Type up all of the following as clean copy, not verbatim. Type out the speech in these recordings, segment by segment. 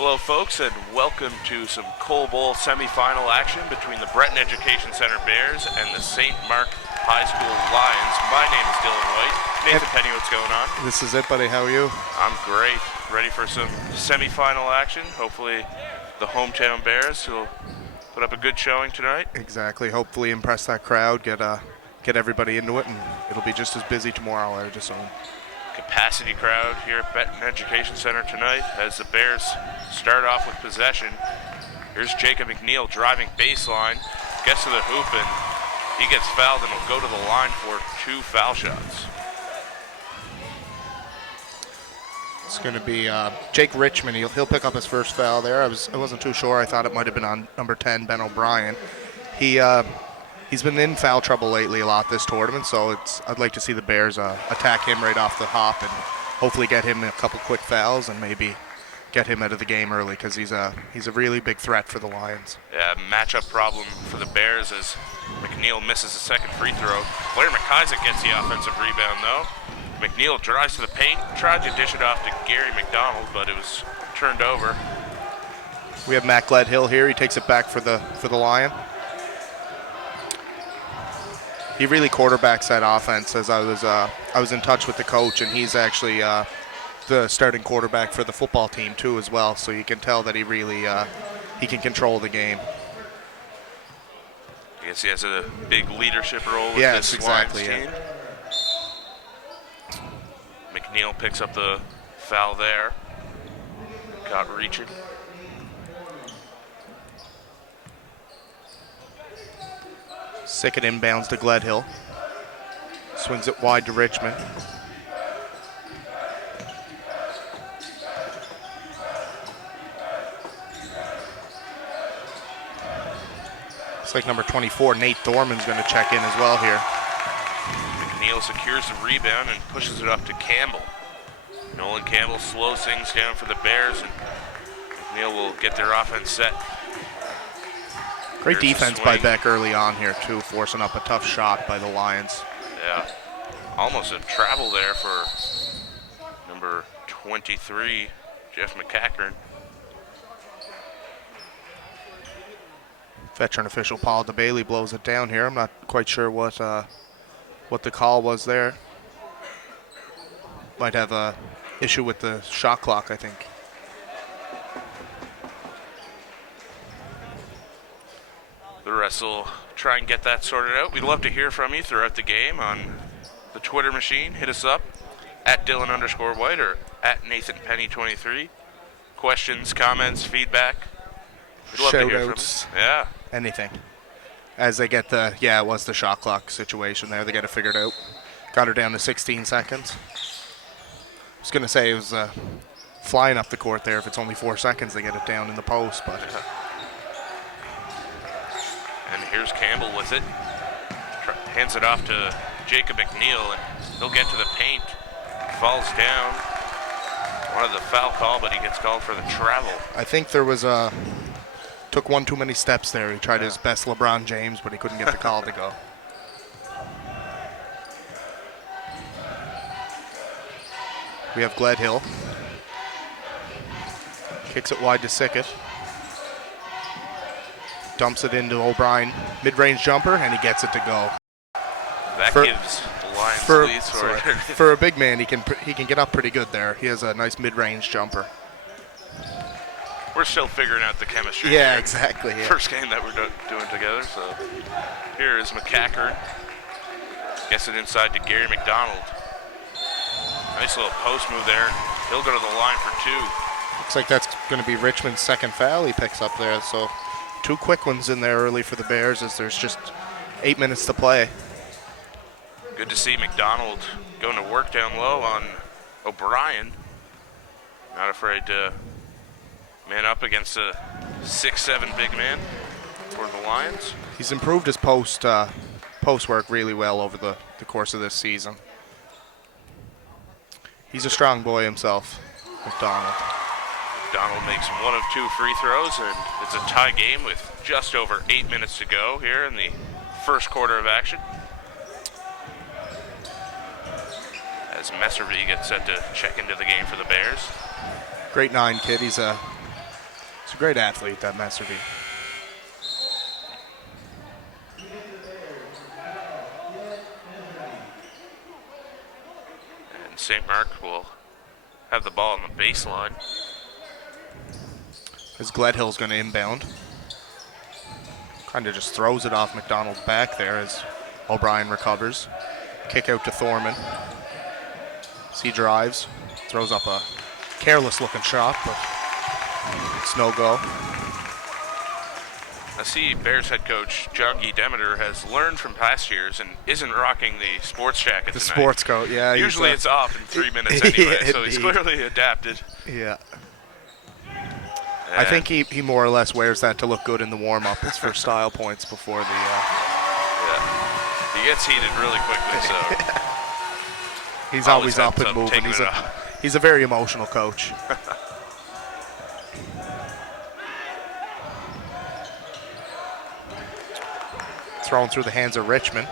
Hello, folks, and welcome to some Cole Bowl semifinal action between the Breton Education Center Bears and the St. Mark High School Lions. My name is Dylan White. Nathan Penny, what's going on? This is it, buddy. How are you? I'm great. Ready for some semifinal action. Hopefully the hometown Bears will put up a good showing tonight. Exactly. Hopefully impress that crowd, get everybody into it, and it'll be just as busy tomorrow, I would assume. Capacity crowd here at Breton Education Center tonight as the Bears start off with possession. Here's Jacob McNeil driving baseline, gets to the hoop, and he gets fouled and will go to the line for 2 foul shots. It's going to be Jake Richmond. He'll pick up his first foul there. I wasn't too sure. I thought it might have been on number 10, Ben O'Brien. He's been in foul trouble lately a lot this tournament, so I'd like to see the Bears attack him right off the hop and hopefully get him a couple quick fouls and maybe get him out of the game early because he's a really big threat for the Lions. Yeah, matchup problem for the Bears as McNeil misses a second free throw. Blair McIsaac gets the offensive rebound though. McNeil drives to the paint, tried to dish it off to Gary McDonald, but it was turned over. We have Matt Gledhill here. He takes it back for the Lion. He really quarterbacks that offense. As I was in touch with the coach, and he's actually the starting quarterback for the football team too as well. So you can tell that he really he can control the game. I guess he has a big leadership role with yes, this exactly, Lions team. McNeil picks up the foul there. Got reaching. Sickett inbounds to Gledhill. Swings it wide to Richmond. Looks like number 24, Nate Thorman's going to check in as well here. McNeil secures the rebound and pushes it up to Campbell. Nolan Campbell slows things down for the Bears, and McNeil will get their offense set. Great Here's defense by Beck early on here, too, forcing up a tough shot by the Lions. Yeah, almost a travel there for number 23, Jeff McCackern. Veteran official Paul DeBailey blows it down here. I'm not quite sure what the call was there. Might have a issue with the shot clock, I think. The rest will try and get that sorted out. We'd love to hear from you throughout the game on the Twitter machine. Hit us up at Dylan_White or at Nathan Penny 23. Questions, comments, feedback. We'd love to hear from you. Yeah. Anything. As they get it was the shot clock situation there. They get it figured out. Got her down to 16 seconds. I was going to say it was flying up the court there. If it's only 4 seconds, they get it down in the post, but... And here's Campbell with it. Hands it off to Jacob McNeil, and he'll get to the paint. Falls down. Wanted the foul call, but he gets called for the travel. I think there was took one too many steps there. He tried his best LeBron James, but he couldn't get the call to go. We have Gledhill. Kicks it wide to Sickett. Dumps it into O'Brien. Mid-range jumper, and he gets it to go. That gives the Lions lead. For a big man, he can get up pretty good there. He has a nice mid-range jumper. We're still figuring out the chemistry. Yeah, here. exactly. Yeah. First game that we're doing together. So here is McCackern. Gets it inside to Gary McDonald. Nice little post move there. He'll go to the line for two. Looks like that's going to be Richmond's second foul he picks up there. So 2 quick ones in there early for the Bears as there's just 8 minutes to play. Good to see McDonald going to work down low on O'Brien. Not afraid to man up against a 6'7" big man for the Lions. He's improved his post work really well over the course of this season. He's a strong boy himself, McDonald. McDonald makes 1 of 2 free throws, and it's a tie game with just over 8 minutes to go here in the first quarter of action. As Messervy gets set to check into the game for the Bears. Great 9 kid. He's a great athlete, that Messervy. And St. Mark will have the ball on the baseline. As Gledhill's going to inbound. Kind of just throws it off McDonald's back there as O'Brien recovers. Kick out to Thorman. As he drives, throws up a careless looking shot, but it's no go. I see Bears head coach John Guy Demeter has learned from past years and isn't rocking the sports jacket The tonight. sports coat, yeah. Usually it's off in 3 minutes anyway, Yeah, so he's indeed. clearly adapted. Yeah. I think he more or less wears that to look good in the warm-up. It's for style points before the... Yeah. He gets heated really quickly, so He's always up ends and up moving. taking it off. He's a very emotional coach. Thrown through the hands of Richmond.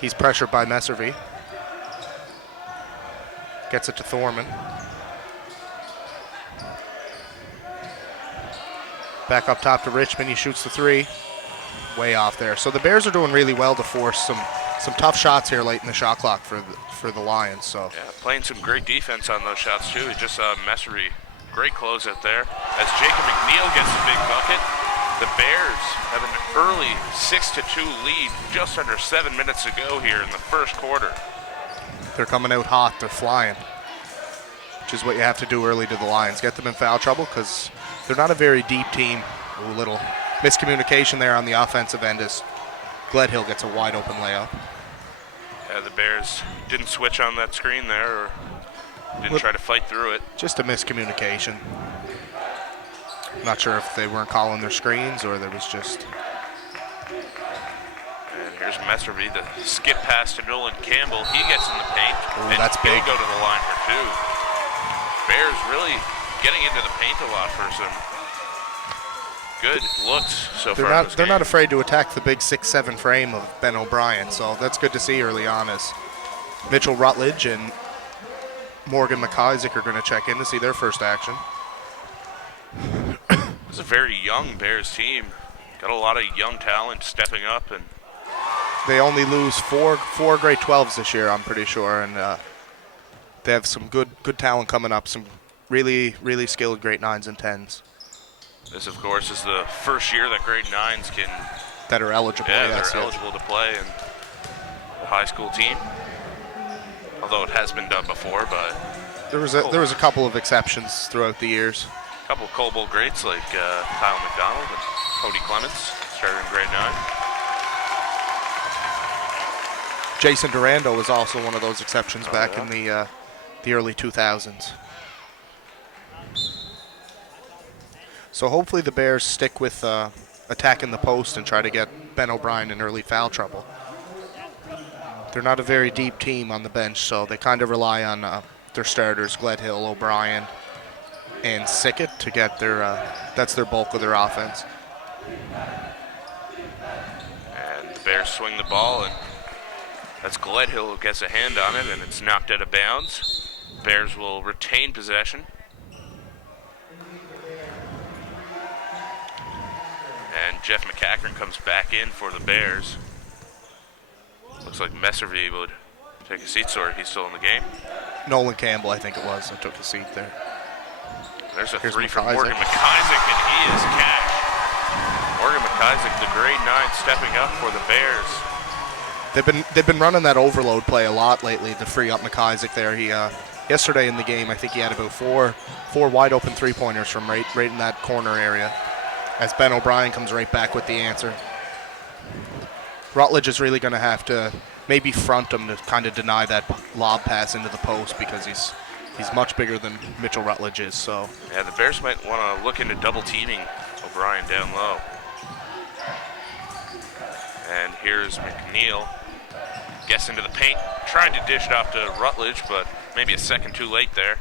He's pressured by Messervy. Gets it to Thorman. Back up top to Richmond. He shoots the three. Way off there. So the Bears are doing really well to force some tough shots here late in the shot clock for the Lions. So yeah, playing some great defense on those shots too. Just saw Messery, great closeout there. As Jacob McNeil gets a big bucket, the Bears have an early 6-2 lead just under 7 minutes to go here in the first quarter. they're coming out hot. They're flying, which is what you have to do early to the Lions. Get them in foul trouble because they're not a very deep team. A little miscommunication there on the offensive end as Gledhill gets a wide open layup. Yeah, the Bears didn't switch on that screen there or didn't try to fight through it. Just a miscommunication. Not sure if they weren't calling their screens or there was just... And here's Messervy, the skip pass to Nolan Campbell. He gets in the paint. Ooh, and that's big. He'll go to the line for two. Bears really getting into the paint a lot for some good looks so far. They're not afraid to attack the big 6'7" frame of Ben O'Brien, so that's good to see early on as Mitchell Rutledge and Morgan McIsaac are going to check in to see their first action. It's a very young Bears team. Got a lot of young talent stepping up, and They only lose four grade 12s this year, I'm pretty sure, and they have some good talent coming up, some really skilled grade 9s and 10s this, of course, is the first year that grade 9s can, that are eligible. they're eligible to play in a high school team. Although it has been done before, but There was a couple of exceptions throughout the years. a couple of Coal Bowl greats like Kyle McDonald and Cody Clements started in grade 9. Jason Durando was also one of those exceptions back in the early 2000s. So hopefully the Bears stick with attacking the post and try to get Ben O'Brien in early foul trouble. They're not a very deep team on the bench, so they kind of rely on their starters, Gledhill, O'Brien, and Sickett to get their that's their bulk of their offense. And the Bears swing the ball, and that's Gledhill who gets a hand on it, and it's knocked out of bounds. Bears will retain possession. And Jeff McCackern comes back in for the Bears. Looks like Messervy would take a seat, so he's still in the game. Nolan Campbell, I think it was, that took the seat there. There's a Here's three from McIsaac. Morgan McIsaac, and he is cash. Morgan McIsaac, the grade 9, stepping up for the Bears. They've been running that overload play a lot lately to free up McIsaac there. He yesterday in the game, I think he had about four wide open 3-pointers from right in that corner area. As Ben O'Brien comes right back with the answer. Rutledge is really going to have to maybe front him to kind of deny that lob pass into the post because he's much bigger than Mitchell Rutledge is. So Yeah, the Bears might want to look into double teaming O'Brien down low. And here's McNeil. Gets into the paint, tried to dish it off to Rutledge, but maybe a second too late there.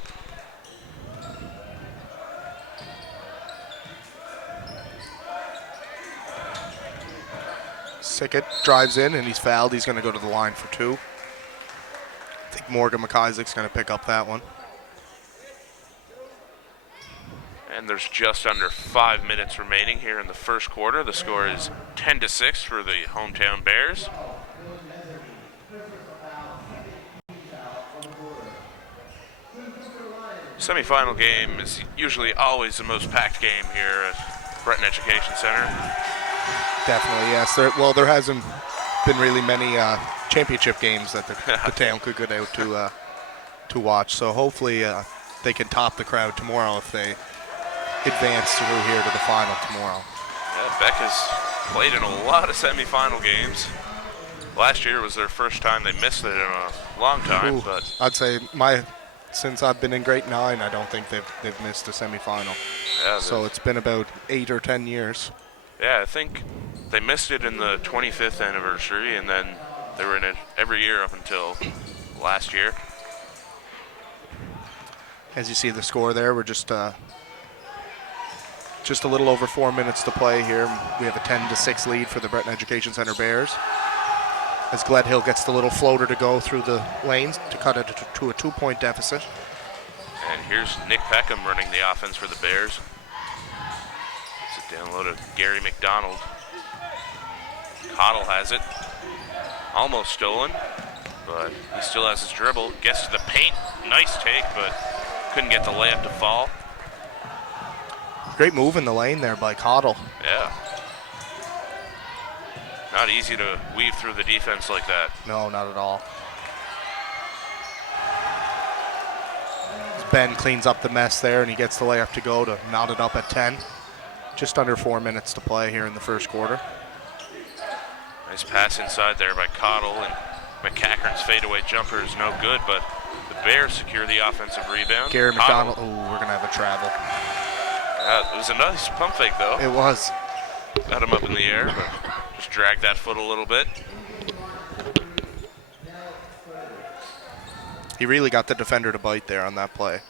Sickett drives in and he's fouled. He's going to go to the line for two. I think Morgan McIsaac's going to pick up that one. And there's just under 5 minutes remaining here in the first quarter. The score is 10-6 for the hometown Bears. Semi-final game is usually always the most packed game here at Breton Education Center. Definitely, yes. There hasn't been really many championship games that the town could get out to watch. So hopefully they can top the crowd tomorrow if they advance through here to the final tomorrow. Yeah, Beck has Played in a lot of semifinal games. Last year was their first time they missed it in a long time, Ooh, but I'd say since I've been in grade 9, I don't think they've missed a semifinal. yeah, So it's been about 8 or 10 years. yeah, I think they missed it in the 25th anniversary, and then they were in it every year up until last year. As you see the score there, we're just a little over 4 minutes to play here. We have a 10-6 lead for the Breton Education Center Bears. As Gledhill gets the little floater to go through the lanes to cut it to a 2-point deficit. And here's Nick Peckham running the offense for the Bears. It's a download of Gary McDonald. Cottle has it. Almost stolen, but he still has his dribble. Gets to the paint. Nice take, but couldn't get the layup to fall. Great move in the lane there by Cottle. Yeah. Not easy to weave through the defense like that. No, not at all. Ben cleans up the mess there, and he gets the layup to go to knot it up at 10. Just under 4 minutes to play here in the first quarter. Nice pass inside there by Cottle, and McCackern's fadeaway jumper is no good, but the Bears secure the offensive rebound. Gary Cottle, McDonald, oh, we're going to have a travel. it was a nice pump fake, though. It was. Got him up in the air, but just dragged that foot a little bit. He really got the defender to bite there on that play.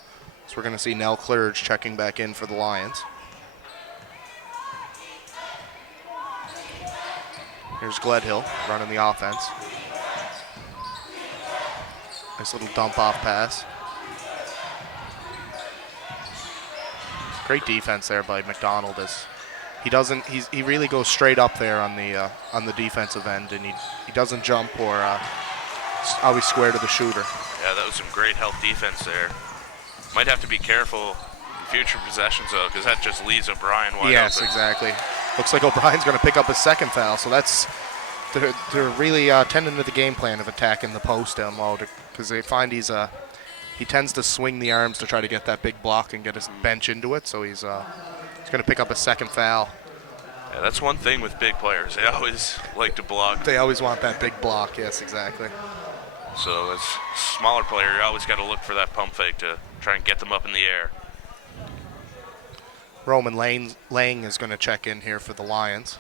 So we're going to see Nell Clerge checking back in for the Lions. Here's Gledhill running the offense. Nice little dump off pass. Great defense there by McDonald. As he really goes straight up there on the defensive end, and he doesn't jump or always square to the shooter. Yeah, that was some great help defense there. Might have to be careful in future possessions, though, because that just leaves O'Brien wide Yes, open. exactly. Looks like O'Brien's going to pick up his second foul, so they're really tending to the game plan of attacking the post down low, because they find he tends to swing the arms to try to get that big block and get his bench into it, so he's going to pick up a second foul. Yeah, that's one thing with big players. They always like to block. They always want that big block, yes, exactly. So as a smaller player, you always got to look for that pump fake to try and get them up in the air. Roman Lang is going to check in here for the Lions.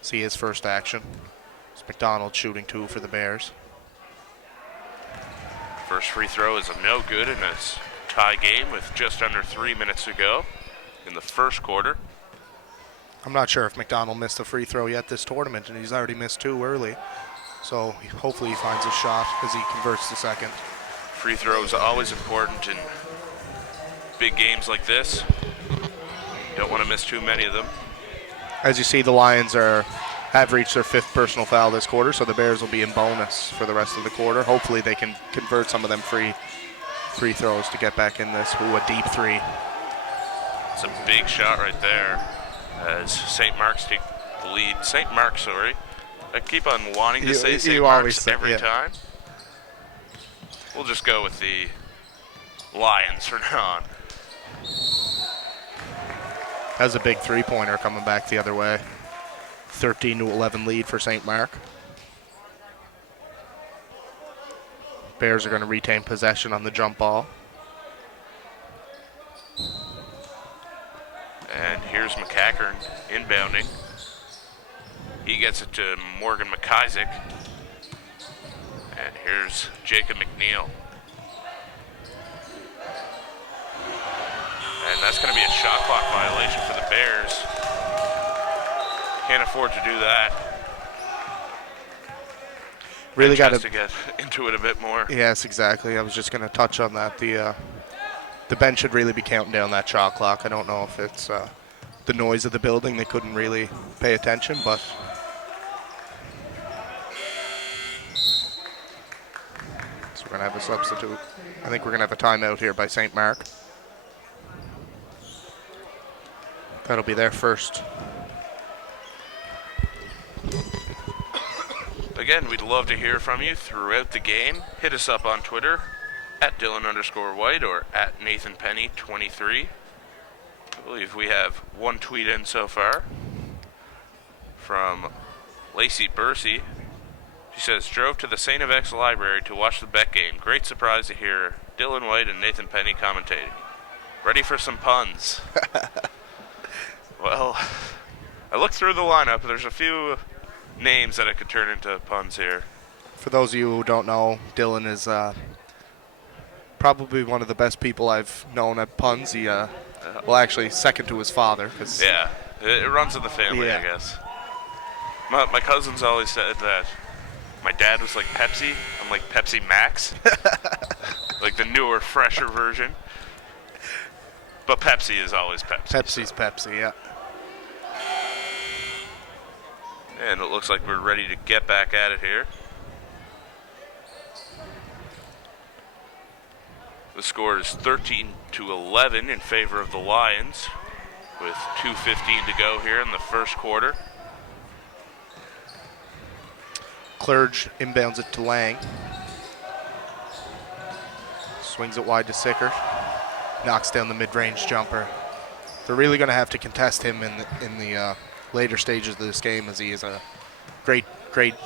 See his first action. It's McDonald shooting 2 for the Bears. First free throw is a no good in this tie game with just under 3 minutes to go in the first quarter. I'm not sure if McDonald missed a free throw yet this tournament, and he's already missed 2 early. So hopefully he finds a shot as he converts the second. Free throws are always important in big games like this. Don't want to miss too many of them. As you see, the Lions have reached their 5th personal foul this quarter, so the Bears will be in bonus for the rest of the quarter. Hopefully they can convert some of them free throws to get back in this. Ooh, a deep 3. It's a big shot right there as St. Mark's take the lead. St. Mark, sorry. I keep on wanting to say St. Mark's every time. We'll just go with the Lions from now on. That's a big 3-pointer coming back the other way. 13-11 lead for St. Mark. Bears are going to retain possession on the jump ball. And here's McCackern inbounding. He gets it to Morgan McIsaac. And here's Jacob McNeil. And that's going to be a shot clock violation for the Bears. Can't afford to do that. Really got to get into it a bit more. Yes, exactly. I was just going to touch on that. The bench should really be counting down that shot clock. I don't know if it's the noise of the building. They couldn't really pay attention, but so we're going to have a substitute. I think we're going to have a timeout here by St. Mark. That'll be their first. Again, we'd love to hear from you throughout the game. Hit us up on Twitter at Dylan_White or at NathanPenny23. I believe we have one tweet in so far from Lacey Bursey. She says, drove to the St. FX library to watch the Bet game. Great surprise to hear Dylan White and Nathan Penny commentating. Ready for some puns? Well, I looked through the lineup. There's a few names that I could turn into puns here. For those of you who don't know, Dylan is probably one of the best people I've known at puns. He, well, actually, second to his father. Cause yeah, it runs in the family, yeah. I guess. My cousins always said that my dad was like Pepsi. I'm like Pepsi Max. Like the newer, fresher version. But Pepsi is always Pepsi. Pepsi's Pepsi, yeah. And it looks like we're ready to get back at it here. The score is 13-11 in favor of the Lions, with 2:15 to go here in the first quarter. Clerge inbounds it to Lang. Swings it wide to Sickert. Knocks down the mid-range jumper. They're really going to have to contest him in the later stages of this game, as he is a great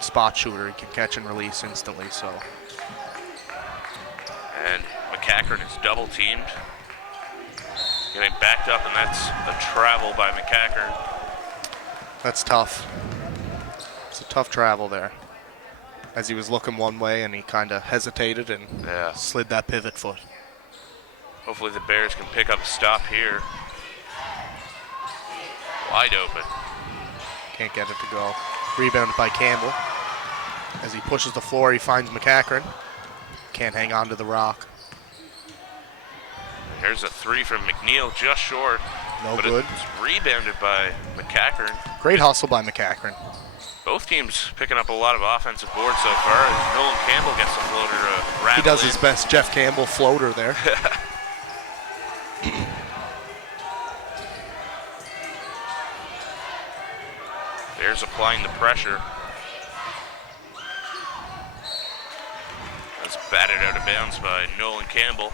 spot shooter. He can catch and release instantly. So. And McCachran is double teamed, getting backed up, and that's a travel by McCachran. That's tough. It's a tough travel there, as he was looking one way and he kind of hesitated and slid that pivot foot. Hopefully the Bears can pick up a stop here. Wide open. Can't get it to go. Rebounded by Campbell. As he pushes the floor, he finds McCachran. Can't hang on to the rock. There's a three from McNeil, just short. No good. It's rebounded by McCachran. Great hustle by McCachran. Both teams picking up a lot of offensive boards so far. As Nolan Campbell gets the floater to rattle. He does his best Jeff Campbell floater there. Bears applying the pressure. That's batted out of bounds by Nolan Campbell.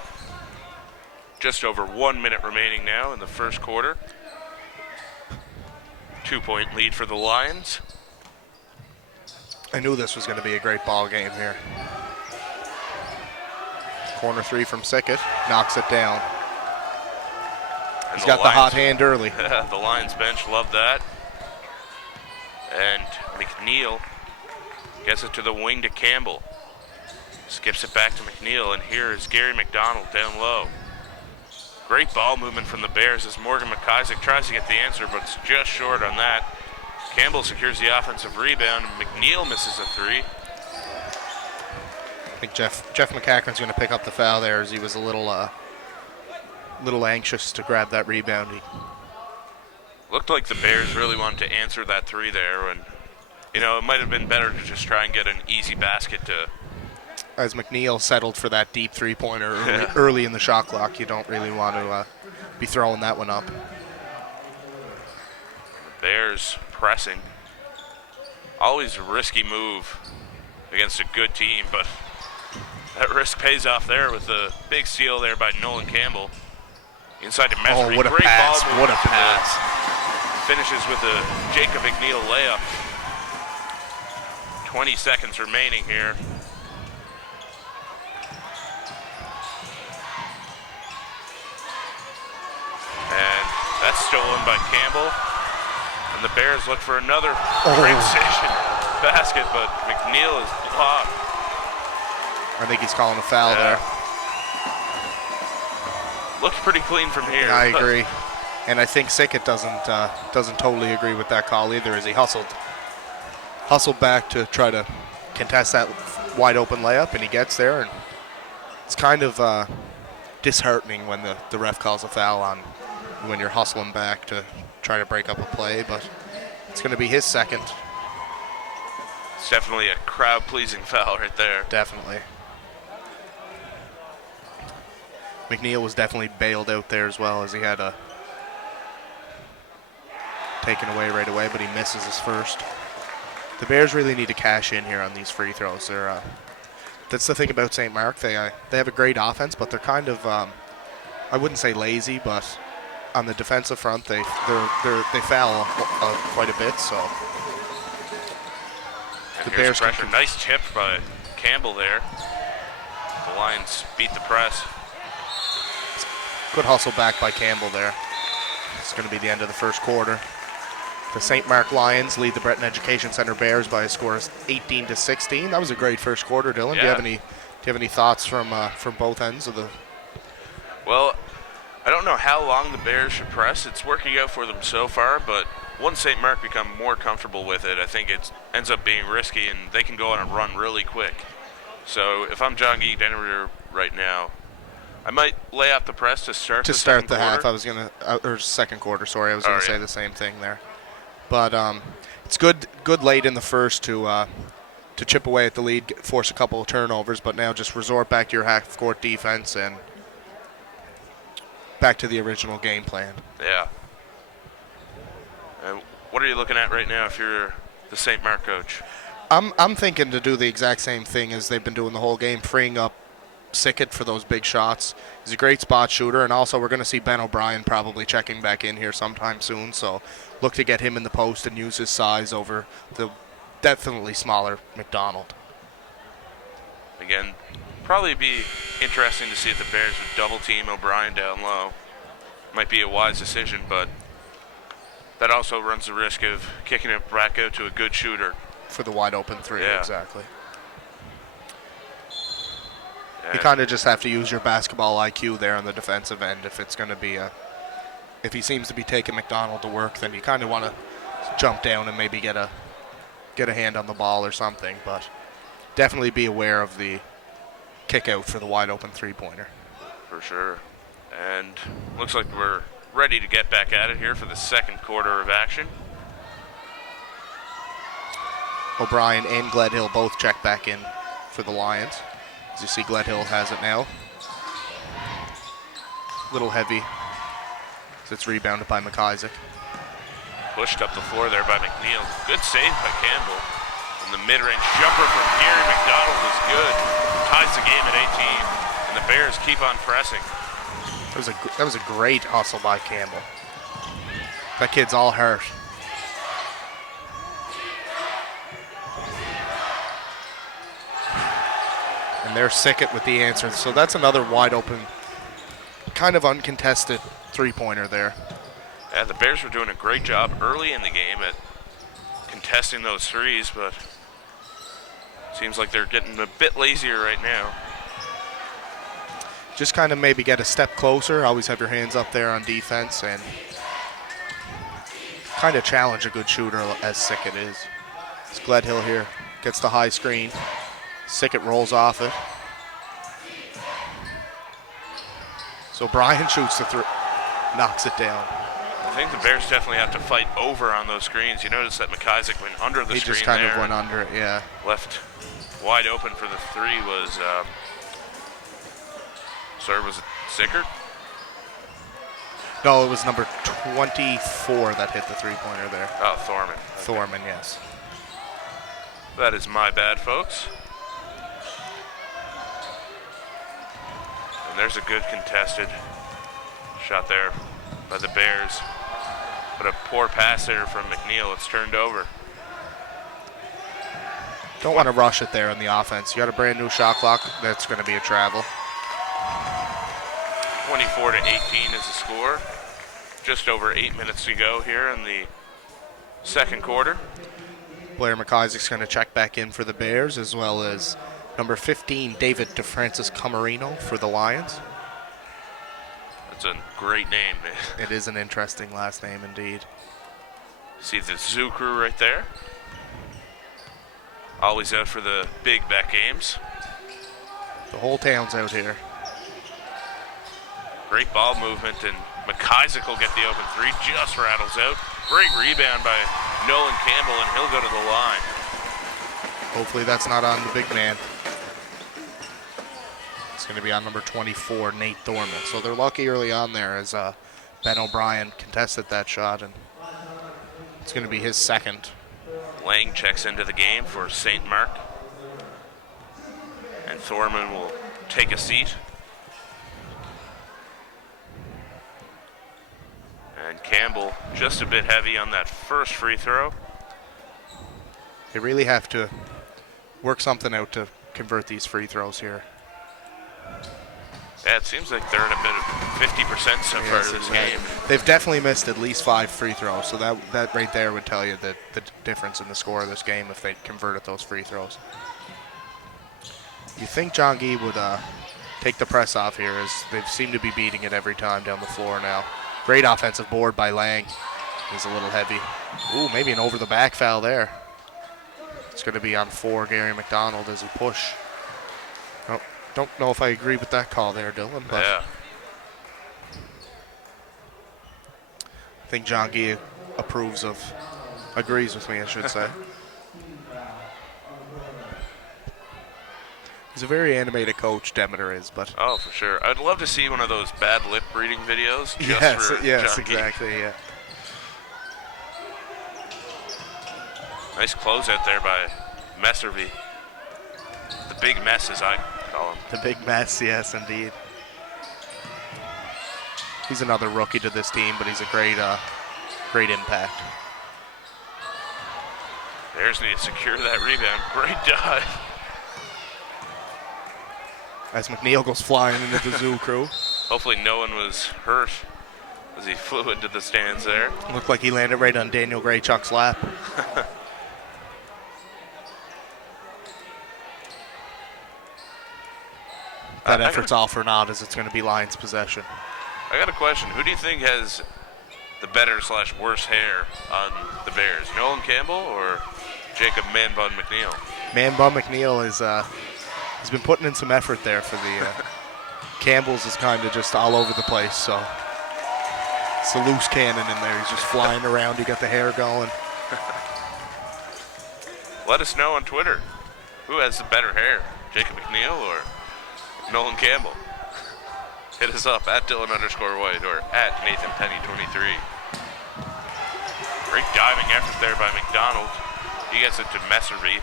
Just over 1 minute remaining now in the first quarter. 2-point lead for the Lions. I knew this was going to be a great ball game here. Corner three from Sickett. Knocks it down. And He's got the hot hand early. The Lions bench loved that. And McNeil gets it to the wing to Campbell. Skips it back to McNeil, and here is Gary McDonald down low. Great ball movement from the Bears as Morgan McIsaac tries to get the answer, but it's just short on that. Campbell secures the offensive rebound. McNeil misses a three. I think Jeff McCachran's going to pick up the foul there, as he was a little anxious to grab that rebound. Looked like the Bears really wanted to answer that three there, and it might have been better to just try and get an easy basket to. As McNeil settled for that deep three-pointer early in the shot clock, you don't really want to be throwing that one up. Bears pressing. Always a risky move against a good team, but that risk pays off there with the big steal there by Nolan Campbell. Inside to Mesri. Oh, what a Great pass. ball What a pass. Finishes with a Jacob McNeil layup. 20 seconds remaining here. And that's stolen by Campbell. And the Bears look for another transition basket, but McNeil is blocked. I think he's calling a foul there. Looks pretty clean from here. I agree. And I think Sickett doesn't totally agree with that call either, as he hustled back to try to contest that wide open layup, and he gets there. And it's kind of disheartening when the ref calls a foul on when you're hustling back to try to break up a play, but it's going to be his second. It's definitely a crowd-pleasing foul right there. Definitely. McNeil was definitely bailed out there as well, as he had a taken away right away, but he misses his first. The Bears really need to cash in here on these free throws. That's the thing about St. Mark. They have a great offense, but they're kind of I wouldn't say lazy, but on the defensive front they foul quite a bit. So And The here's Bears pressure. can- Nice tip by Campbell there. The Lions beat the press. Good hustle back by Campbell there. It's going to be the end of the first quarter. The St. Mark Lions lead the Breton Education Center Bears by a score of 18-16. That was a great first quarter, Dylan. Yeah. Do you have any thoughts from both ends of the? Well, I don't know how long the Bears should press. It's working out for them so far, but once St. Mark become more comfortable with it, I think it ends up being risky, and they can go on a run really quick. So if I'm John Geek Denver right now, I might lay out the press to start the second half. quarter. I was gonna or second quarter. Sorry, I was gonna Oh, say yeah. the same thing there. But it's good late in the first to chip away at the lead, force a couple of turnovers, but now just resort back to your half-court defense and back to the original game plan. Yeah. And what are you looking at right now if you're the St. Mark coach? I'm thinking to do the exact same thing as they've been doing the whole game, freeing up Sickett for those big shots. He's a great spot shooter, and also we're going to see Ben O'Brien probably checking back in here sometime soon, so look to get him in the post and use his size over the definitely smaller McDonald. Again, probably be interesting to see if the Bears would double team O'Brien down low. Might be a wise decision, but that also runs the risk of kicking it back out to a good shooter. For the wide open three, Yeah. exactly. You And kind of just have to use your basketball IQ there on the defensive end if it's going to be if he seems to be taking McDonald to work, then you kind of want to jump down and maybe get a hand on the ball or something, but definitely be aware of the kick out for the wide open three-pointer. for sure. And looks like we're ready to get back at it here for the second quarter of action. O'Brien and Gledhill both check back in for the Lions. As you see, Gledhill has it now. Little heavy as it's rebounded by McIsaac. Pushed up the floor there by McNeil. Good save by Campbell. And the mid-range jumper from Gary McDonald is good. Ties the game at 18. And the Bears keep on pressing. That was a great hustle by Campbell. That kid's all hurt. And there's Sickett with the answer. So that's another wide open, kind of uncontested three-pointer there. Yeah, the Bears were doing a great job early in the game at contesting those threes, but seems like they're getting a bit lazier right now. Just kind of maybe get a step closer. Always have your hands up there on defense and kind of challenge a good shooter as Sickett is. It's Gledhill here. Gets the high screen. Sickett rolls off it. So Brian shoots the three, knocks it down. I think the Bears definitely have to fight over on those screens. You notice that McIsaac went under the He screen just kind there. of went under it, yeah. Left wide open for the three was, was it Sickert? No, it was number 24 that hit the three-pointer there. Oh, Thorman. Thorman, yes. That is my bad, folks. And there's a good contested shot there by the Bears. But a poor pass there from McNeil. It's turned over. Don't want to rush it there on the offense. You got a brand new shot clock. That's going to be a travel. 24-18 is the score. Just over 8 minutes to go here in the second quarter. Blair McIsaac's going to check back in for the Bears, as well as number 15, David DeFrancis Camarino for the Lions. That's a great name. It is an interesting last name indeed. See the Zoo Crew right there. Always out for the big bet games. The whole town's out here. Great ball movement, and McIsaac will get the open three. Just rattles out. Great rebound by Nolan Campbell, and he'll go to the line. Hopefully that's not on the big man. It's going to be on number 24, Nate Thorman. So they're lucky early on there as Ben O'Brien contested that shot, and it's going to be his second. Lang checks into the game for St. Mark. And Thorman will take a seat. And Campbell just a bit heavy on that first free throw. They really have to work something out to convert these free throws here. Yeah, it seems like they're in a bit of 50% so far Yes, this exactly. game. They've definitely missed at least 5 free throws, so that right there would tell you the difference in the score of this game if they converted those free throws. You think John Gee would take the press off here, as they seem to be beating it every time down the floor now. Great offensive board by Lang. He's a little heavy. Ooh, maybe an over-the-back foul there. It's going to be on 4 Gary McDonald as he push. Oh, don't know if I agree with that call there, Dylan, but Yeah. I think John Gee agrees with me, I should say. He's a very animated coach, Demeter is, but Oh, for sure. I'd love to see one of those bad lip reading videos just yes, for yes, John Gee. exactly, yeah. Nice closeout there by Messervy. The big mess, as I call him. The big mess, yes, indeed. He's another rookie to this team, but he's a great impact. Bears need to secure that rebound. Great dive. As McNeil goes flying into the Zoo crew. Hopefully no one was hurt as he flew into the stands there. Looked like he landed right on Daniel Graychuk's lap. That effort's all for naught, as it's going to be Lions possession. I got a question. Who do you think has the better / worse hair on the Bears? Nolan Campbell or Jacob Man-Bun McNeil? Man-Bun McNeil is he's been putting in some effort there for the Campbell's is kind of just all over the place, so it's a loose cannon in there. He's just flying around. You got the hair going. Let us know on Twitter. Who has the better hair? Jacob McNeil or Nolan Campbell? Hit us up at Dylan_White or at NathanPenny23. Great diving effort there by McDonald. He gets it to Messervy.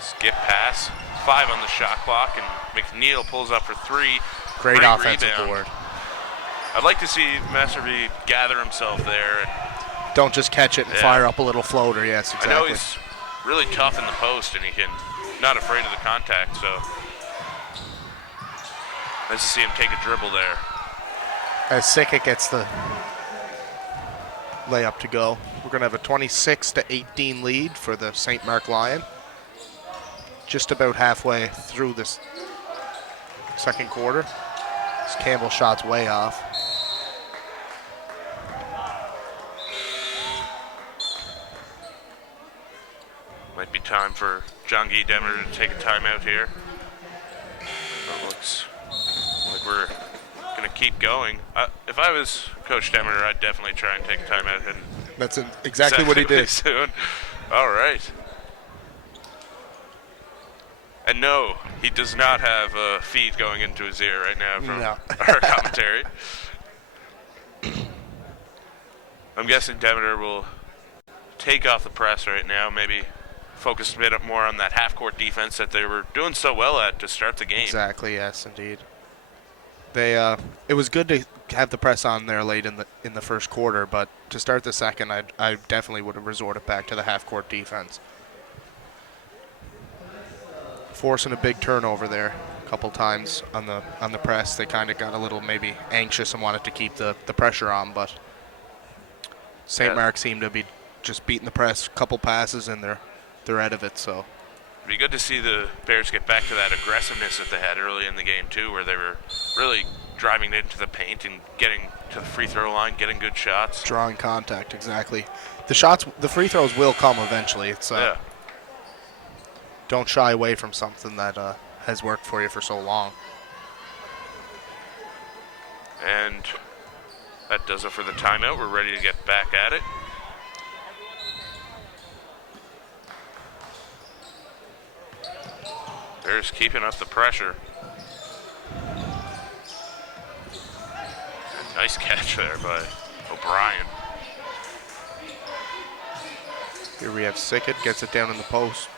Skip pass. 5 on the shot clock, and McNeil pulls up for 3. Great offensive rebound. board. I'd like to see Messervy gather himself there. And Don't just catch it and Yeah. fire up a little floater. Yes, exactly. I know he's really tough in the post, and he can not afraid of the contact. So nice to see him take a dribble there. As Sickett gets the layup to go. We're going to have a 26-18 lead for the St. Mark Lion. Just about halfway through this second quarter. This Campbell shot's way off. Might be time for John Gee Demeter to take a timeout here. It looks like we're going to keep going. If I was Coach Demeter, I'd definitely try and take a timeout. And That's exactly what he did. Soon. All right. And no, he does not have a feed going into his ear right now from No. our commentary. I'm guessing Demeter will take off the press right now, maybe focus a bit more on that half-court defense that they were doing so well at to start the game. Exactly, yes, indeed. They it was good to have the press on there late in the first quarter, but to start the second, I definitely would have resorted back to the half-court defense. Forcing a big turnover there a couple times on the press. They kind of got a little maybe anxious and wanted to keep the pressure on, but St. Mark seemed to be just beating the press, a couple passes, and they're out of it. So It'd be good to see the Bears get back to that aggressiveness that they had early in the game too, where they were really driving into the paint and getting to the free throw line, getting good shots. drawing contact, exactly. The free throws will come eventually. It's Yeah. don't shy away from something that has worked for you for so long. And that does it for the timeout. We're ready to get back at it. Bears keeping up the pressure. Nice catch there by O'Brien. Here we have Sickett, gets it down in the post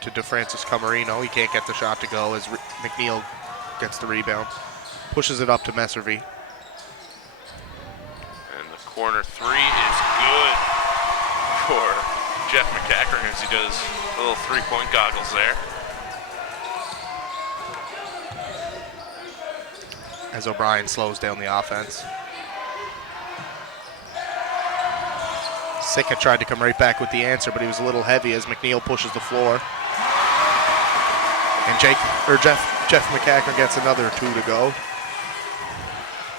to DeFrancis Camarino. He can't get the shot to go as McNeil gets the rebound. Pushes it up to Messervy. And the corner 3 is good for Jeff McCackern as he does a little three-point goggles there. As O'Brien slows down the offense. Sickett tried to come right back with the answer, but he was a little heavy as McNeil pushes the floor. And Jeff McCackern gets another 2 to go.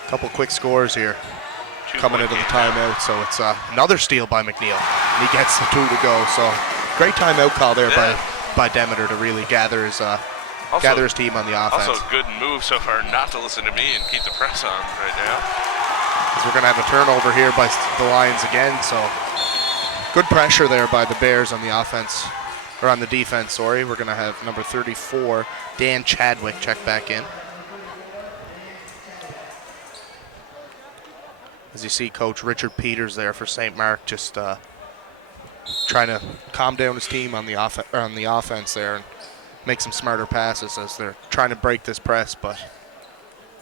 Couple quick scores here coming into the timeout. So it's another steal by McNeil. And he gets the 2 to go. So great timeout call there by Demeter to really gather his team on the offense. Also a good move so far not to listen to me and keep the press on right now. Because we're going to have a turnover here by the Lions again. So good pressure there by the Bears on the offense. Or on the defense, sorry. We're going to have number 34, Dan Chadwick, check back in. As you see, Coach Richard Peters there for St. Mark just trying to calm down his team on the offense there and make some smarter passes as they're trying to break this press, but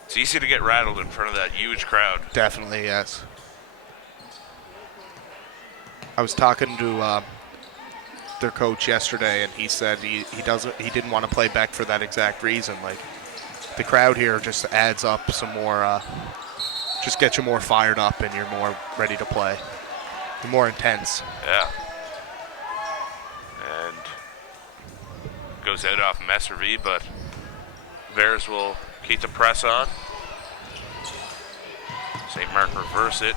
it's easy to get rattled in front of that huge crowd. Definitely, yes. I was talking to their coach yesterday, and he said he didn't want to play back for that exact reason. Like, the crowd here just adds up some more, just gets you more fired up and you're more ready to play. You're more intense. Yeah. And goes out off Messervy, but Bears will keep the press on. St. Mark reverse it.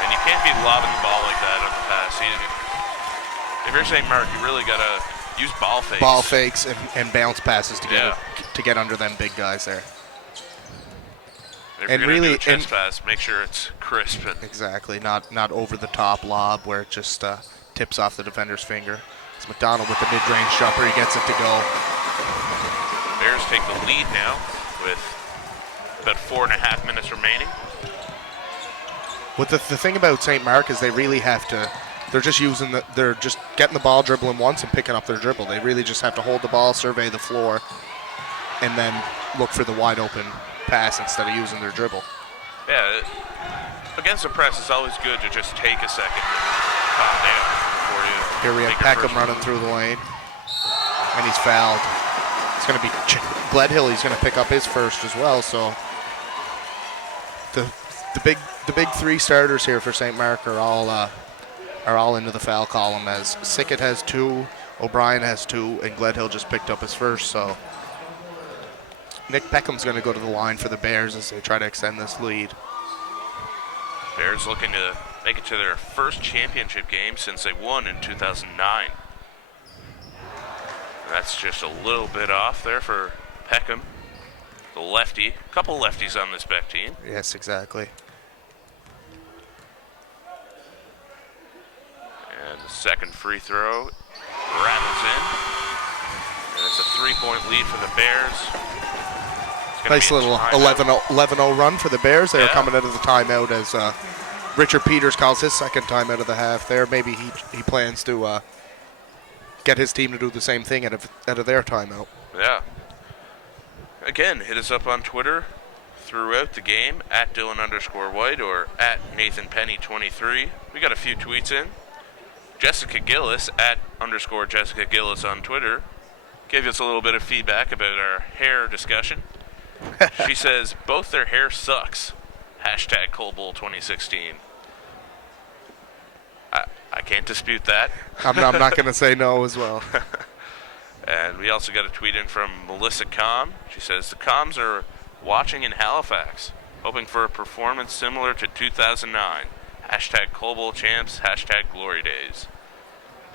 And you can't be lobbing the ball like that on the pass. If you're St. Mark, you really got to use ball fakes. Ball fakes and bounce passes to get under them big guys there. If you're going to do a chest pass, make sure it's crisp. Exactly, not over the top lob where it just tips off the defender's finger. It's McDonald with the mid-range jumper. He gets it to go. Bears take the lead now with about 4.5 minutes remaining. What the thing about St. Mark is they really have to. They're just getting the ball, dribbling once, and picking up their dribble. They really just have to hold the ball, survey the floor, and then look for the wide open pass instead of using their dribble. Yeah, against the press, it's always good to just take a second and calm down before you. Here we have Peckham running through the lane, and he's fouled. It's going to be Gledhill. He's going to pick up his first as well. So the big three starters here for St. Mark are all into the foul column, as Sickett has 2, O'Brien has 2, and Gledhill just picked up his first. So Nick Peckham's going to go to the line for the Bears as they try to extend this lead. Bears looking to make it to their first championship game since they won in 2009. That's just a little bit off there for Peckham, the lefty. A couple lefties on this Beck team. Yes, exactly. And the second free throw rattles in. And it's a 3-point lead for the Bears. Nice little 11-0 run for the Bears. They are coming out of the timeout as Richard Peters calls his second timeout of the half there. Maybe he plans to get his team to do the same thing out of their timeout. Yeah. Again, hit us up on Twitter throughout the game, at Dylan_White or at NathanPenny23. We got a few tweets in. Jessica Gillis, at _Jessica Gillis on Twitter, gave us a little bit of feedback about our hair discussion. She says, both their hair sucks. Hashtag Cold Bowl 2016. I can't dispute that. I'm not going to say no as well. And we also got a tweet in from Melissa Com. She says, the Coms are watching in Halifax, hoping for a performance similar to 2009. Hashtag Cold Bowl champs, hashtag glory days.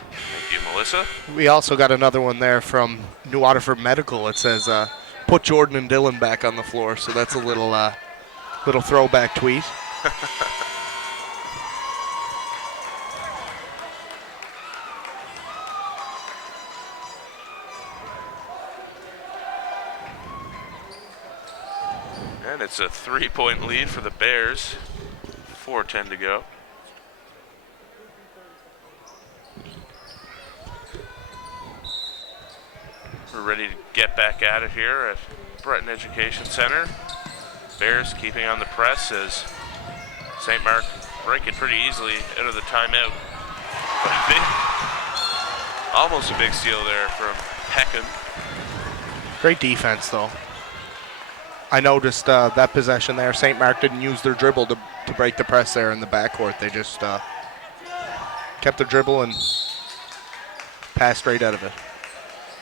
Thank you, Melissa. We also got another one there from New Waterford Medical. It says, put Jordan and Dylan back on the floor. So that's a little throwback tweet. And it's a 3-point lead for the Bears. 4:10 to go. We're ready to get back at it here at Breton Education Center. Bears keeping on the press as St. Mark breaking pretty easily out of the timeout. Big, almost a big steal there from Peckham. Great defense, though. I noticed that possession there, St. Mark didn't use their dribble to break the press there in the backcourt. They just kept the dribble and passed straight out of it.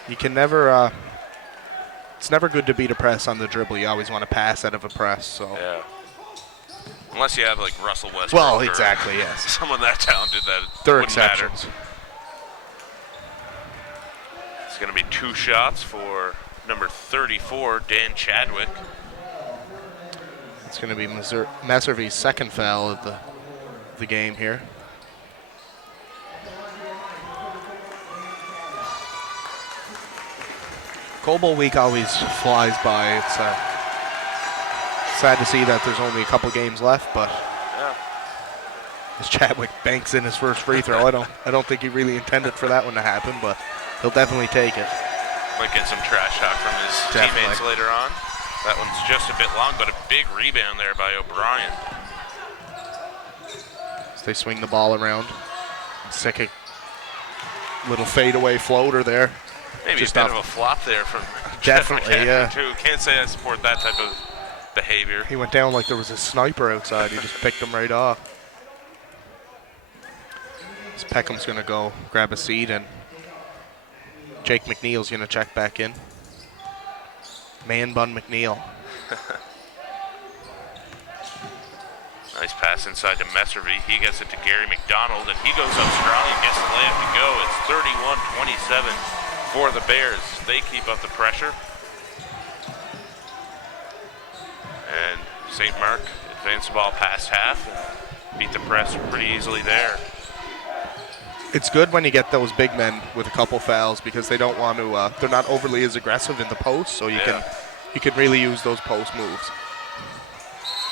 You can never, it's never good to beat a press on the dribble. You always want to pass out of a press. So. Yeah. Unless you have like Russell Westbrook. Well, exactly, yes. Someone that talented that there are wouldn't matter. exceptions. It's going to be 2 shots for number 34, Dan Chadwick. It's going to be Messervy's second foul of the game here. Goal Bowl week always flies by. It's sad to see that there's only a couple games left, but yeah. As Chadwick banks in his first free throw, I don't think he really intended for that one to happen, but he'll definitely take it. Might get some trash talk from his teammates later on. That one's just a bit long, but a big rebound there by O'Brien. As they swing the ball around. Sick little fadeaway floater there. Maybe just a bit of a flop there from definitely, yeah. Too. Can't say I support that type of behavior. He went down like there was a sniper outside. He just picked him right off. As Peckham's going to go grab a seat, and Jake McNeil's going to check back in. Man bun McNeil. Nice pass inside to Messervy. He gets it to Gary McDonald, and he goes up strong and gets the layup to go. It's 31-27 for the Bears. They keep up the pressure. And St. Mark advanced the ball past half and beat the press pretty easily there. It's good when you get those big men with a couple fouls because they don't want to. They're not overly as aggressive in the post, so you can really use those post moves.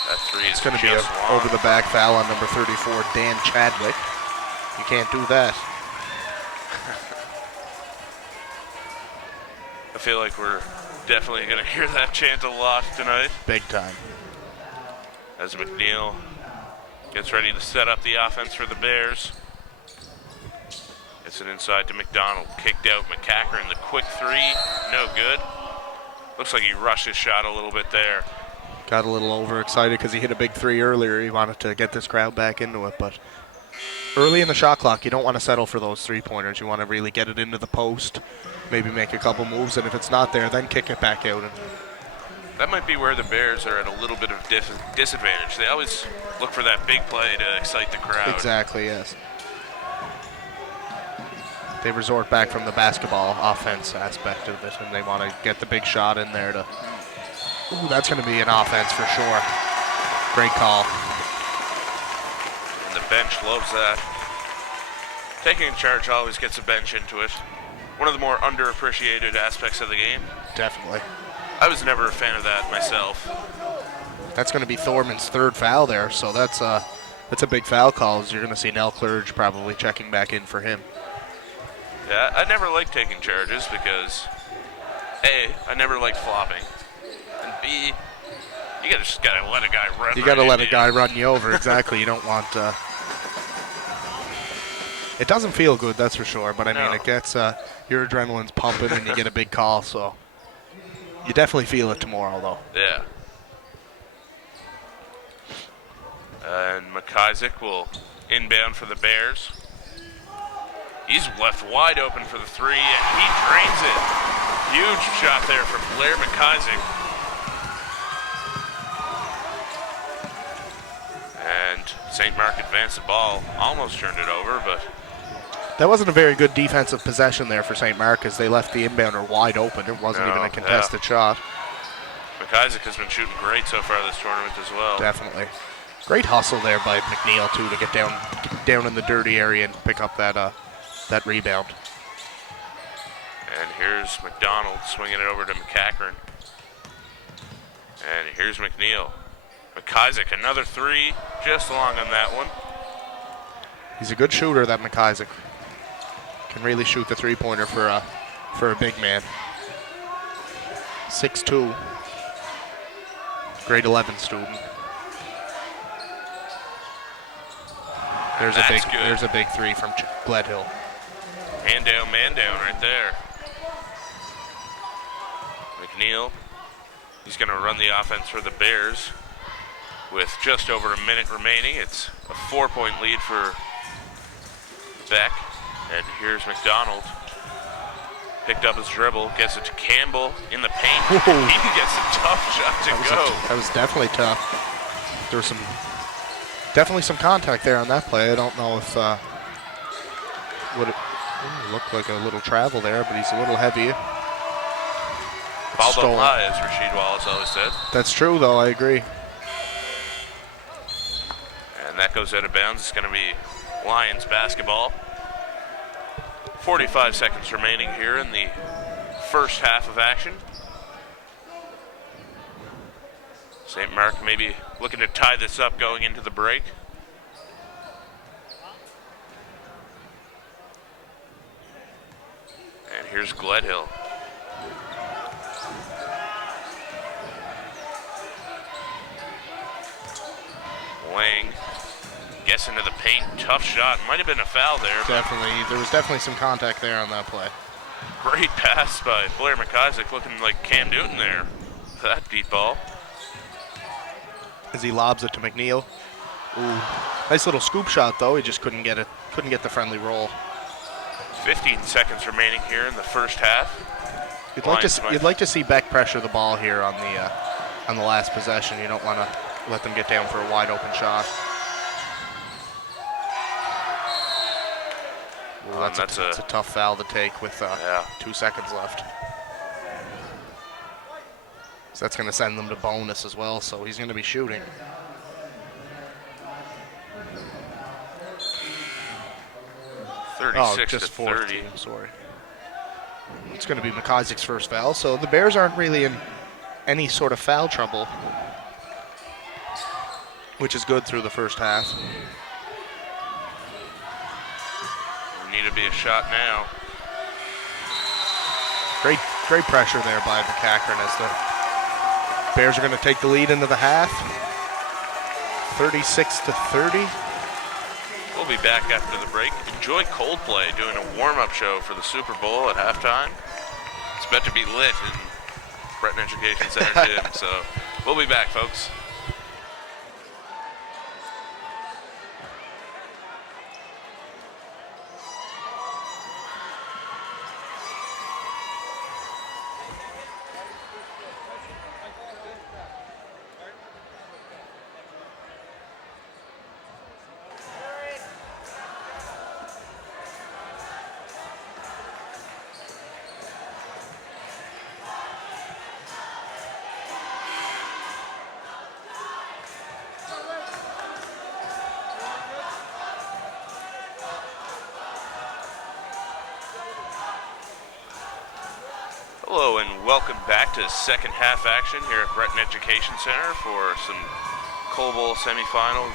That three is going to be an over the back foul on number 34, Dan Chadwick. You can't do that. I feel like we're definitely going to hear that chant a lot tonight. Big time. As McNeil gets ready to set up the offense for the Bears. It's an inside to McDonald. Kicked out McCackern. The quick three. No good. Looks like he rushed his shot a little bit there. Got a little overexcited because he hit a big three earlier. He wanted to get this crowd back into it. But early in the shot clock, you don't want to settle for those three-pointers. You want to really get it into the post, maybe make a couple moves, and if it's not there, then kick it back out. That might be where the Bears are at a little bit of disadvantage. They always look for that big play to excite the crowd. Exactly, yes. They resort back from the basketball offense aspect of it, and they want to get the big shot in there to... Ooh, that's going to be an offense for sure. Great call. And the bench loves that. Taking charge always gets a bench into it. One of the more underappreciated aspects of the game. Definitely. I was never a fan of that myself. That's going to be Thorman's third foul there, so that's a big foul call. You're going to see Nell Clerge probably checking back in for him. Yeah, I never liked taking charges because A, I never liked flopping, and B, you just gotta let a guy run. You gotta let a guy run you over. Exactly. You don't want. It doesn't feel good, that's for sure. But I mean, it gets your adrenaline's pumping, and you get a big call. So you definitely feel it tomorrow, though. Yeah. And McIsaac will inbound for the Bears. He's left wide open for the three, and he drains it. Huge shot there from Blair McIsaac. And St. Mark advanced the ball, almost turned it over, but... That wasn't a very good defensive possession there for St. Mark as they left the inbounder wide open. It wasn't even a contested shot. McIsaac has been shooting great so far this tournament as well. Definitely. Great hustle there by McNeil, too, to get down in the dirty area and pick up that rebound. And here's McDonald swinging it over to McCackern. And here's McNeil. McIsaac, another three, just long on that one. He's a good shooter, that McIsaac. Can really shoot the three-pointer for a big man. 6'2", grade 11 student. There's That's a big good. there's a big three from Gledhill. Man down right there. McNeil, he's going to run the offense for the Bears with just over a minute remaining. It's a 4-point lead for Beck. And here's McDonald. Picked up his dribble, gets it to Campbell in the paint. He gets a tough shot to go. That was definitely tough. There was definitely some contact there on that play. I don't know if would it looked like a little travel there, but he's a little heavy. Ball don't lie, as Rasheed Wallace always said. That's true, though. I agree. And that goes out of bounds. It's going to be Lions basketball. 45 seconds remaining here in the first half of action. St. Mark maybe looking to tie this up going into the break. And here's Gledhill. Lang gets into the paint. Tough shot. Might have been a foul there. Definitely. There was definitely some contact there on that play. Great pass by Blair McIsaac, looking like Cam Newton there. That deep ball. As he lobs it to McNeil. Ooh. Nice little scoop shot, though. He just couldn't get it. Couldn't get the friendly roll. 15 seconds remaining here in the first half. You'd like to see Beck pressure the ball here on the last possession. You don't want to let them get down for a wide open shot. Ooh, that's a tough foul to take with 2 seconds left. So that's going to send them to bonus as well, so he's going to be shooting. Just 30. Sorry. It's going to be McIsaac's first foul, so the Bears aren't really in any sort of foul trouble, which is good through the first half. Need to be a shot now. Great pressure there by McCachran as the Bears are going to take the lead into the half. 36-30. We'll be back after the break. Enjoy Coldplay doing a warm-up show for the Super Bowl at halftime. It's about to be lit in Breton Education Center gym, so we'll be back, folks. Hello and welcome back to second half action here at Breton Education Center for some Coal Bowl semifinal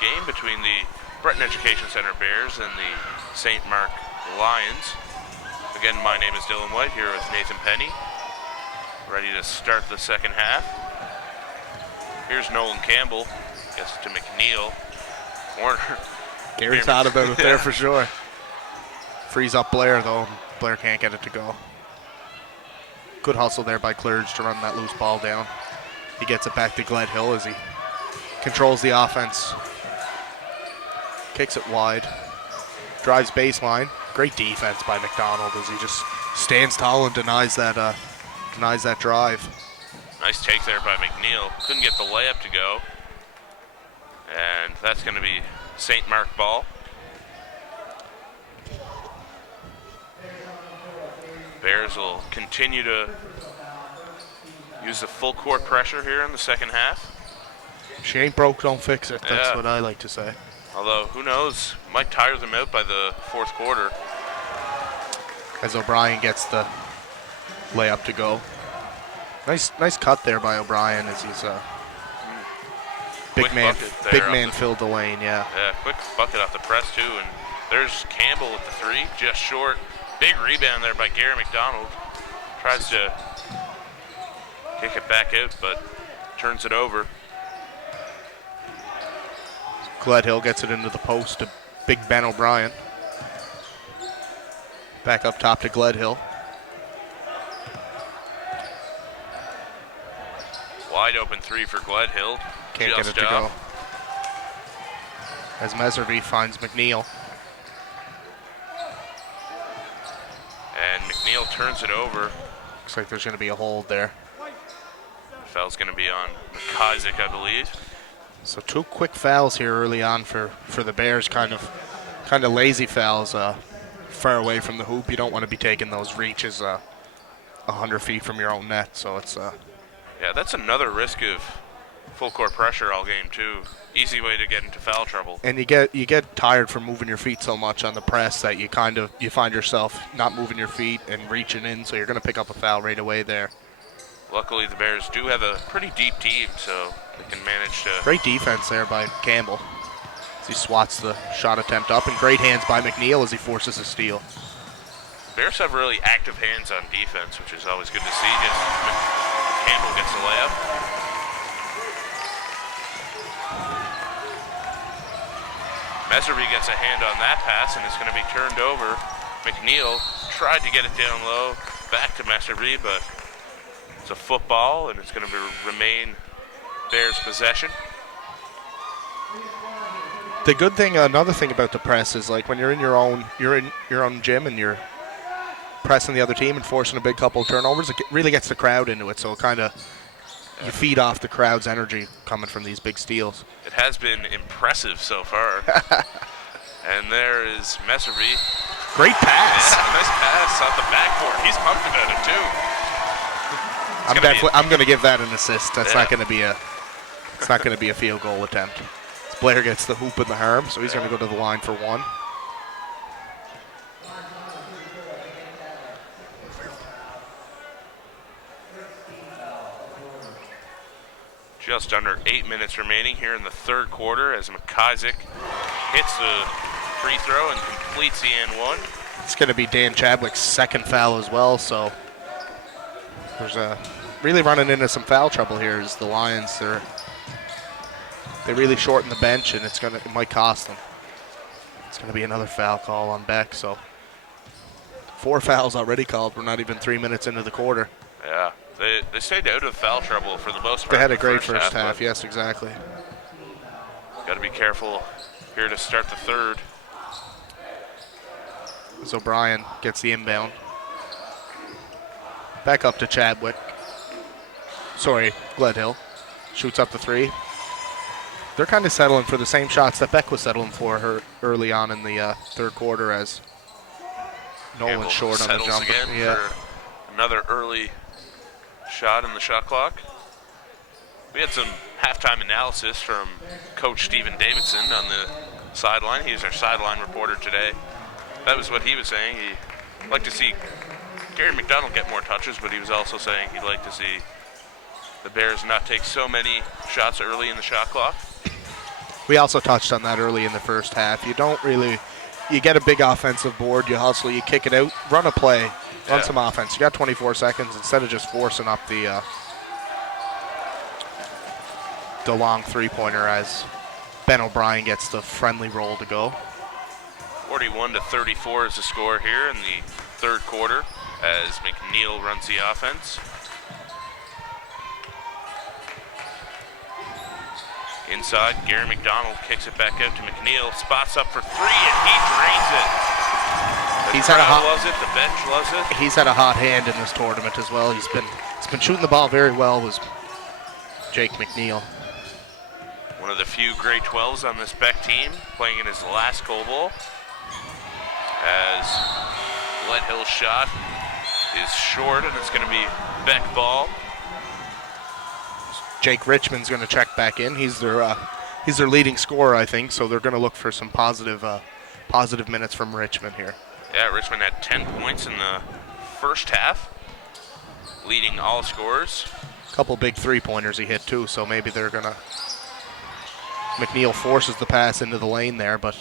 game between the Breton Education Center Bears and the St. Mark Lions. Again, my name is Dylan White here with Nathan Penny, ready to start the second half. Here's Nolan Campbell, gets it to McNeil. Warner. Gary thought about it there for sure. Frees up Blair though. Blair can't get it to go. Good hustle there by Clerge to run that loose ball down. He gets it back to Gledhill as he controls the offense. Kicks it wide. Drives baseline. Great defense by McDonald as he just stands tall and denies that drive. Nice take there by McNeil. Couldn't get the layup to go. And that's going to be St. Mark ball. Bears will continue to use the full court pressure here in the second half. She ain't broke, don't fix it. That's what I like to say. Although, who knows, might tire them out by the fourth quarter. As O'Brien gets the layup to go. Nice cut there by O'Brien as he's big man filled the lane, yeah. Yeah, quick bucket off the press too, and there's Campbell with the three, just short. Big rebound there by Gary McDonald. Tries to kick it back out, but turns it over. Gledhill gets it into the post to Big Ben O'Brien. Back up top to Gledhill. Wide open three for Gledhill. Can't get it to go. As Meservey finds McNeil. And McNeil turns it over. Looks like there's going to be a hold there. Foul's going to be on McIsaac, I believe. So 2 quick fouls here early on for the Bears. Kind of lazy fouls far away from the hoop. You don't want to be taking those reaches 100 feet from your own net. So it's yeah, that's another risk of full court pressure all game too. Easy way to get into foul trouble. And you get tired from moving your feet so much on the press that you find yourself not moving your feet and reaching in, so you're going to pick up a foul right away there. Luckily, the Bears do have a pretty deep team, so they can manage to... Great defense there by Campbell as he swats the shot attempt up, and great hands by McNeil as he forces a steal. Bears have really active hands on defense, which is always good to see. Campbell gets the layup. Meservey gets a hand on that pass, and it's going to be turned over. McNeil tried to get it down low, back to Meservey, but it's a football, and it's going to remain Bears' possession. The good thing, another thing about the press is like when you're in your own gym and you're pressing the other team and forcing a big couple of turnovers, it really gets the crowd into it. So kind of you feed off the crowd's energy coming from these big steals. It has been impressive so far. And there is Meservey. Great pass. Yeah, nice pass off the backboard. He's pumped about it too. I'm going to give that an assist. That's not going to be a field goal attempt. Blair gets the hoop in the arm, so he's going to go to the line for one. Just under 8 minutes remaining here in the third quarter as McIsaac hits the free throw and completes the and one. It's going to be Dan Chadwick's second foul as well, so there's really running into some foul trouble here as the Lions they really shorten the bench, and it might cost them. It's going to be another foul call on Beck, so 4 fouls already called. We're not even 3 minutes into the quarter. Yeah, they stayed out of foul trouble for the most part. They had a great first half, yes, exactly. Got to be careful here to start the third. As O'Brien gets the inbound. Back up to Chadwick. Gledhill. Shoots up the three. They're kind of settling for the same shots that Beck was settling for her early on in the third quarter as Nolan's short on the jumper. Again for another early shot in the shot clock. We had some halftime analysis from Coach Stephen Davidson on the sideline. He's our sideline reporter today. That was what he was saying. He'd like to see Gary McDonald get more touches, but he was also saying he'd like to see the Bears not take so many shots early in the shot clock. We also touched on that early in the first half. You get a big offensive board, you hustle, you kick it out, run a play, run some offense. You got 24 seconds instead of just forcing up the long three-pointer as Ben O'Brien gets the friendly roll to go. 41-34 is the score here in the third quarter as McNeil runs the offense. Inside, Gary McDonald kicks it back out to McNeil, spots up for three, and he drains it. The crowd loves it, the bench loves it. He's had a hot hand in this tournament as well. He's been shooting the ball very well, was Jake McNeil. One of the few grade 12s on this Beck team, playing in his last Gold Bowl. As Gledhill's shot is short, and it's going to be Beck ball. Jake Richmond's going to check back in. He's their leading scorer, I think, so they're going to look for some positive minutes from Richmond here. Yeah, Richmond had 10 points in the first half, leading all scorers. A couple big three-pointers he hit, too, so maybe they're going to... McNeil forces the pass into the lane there, but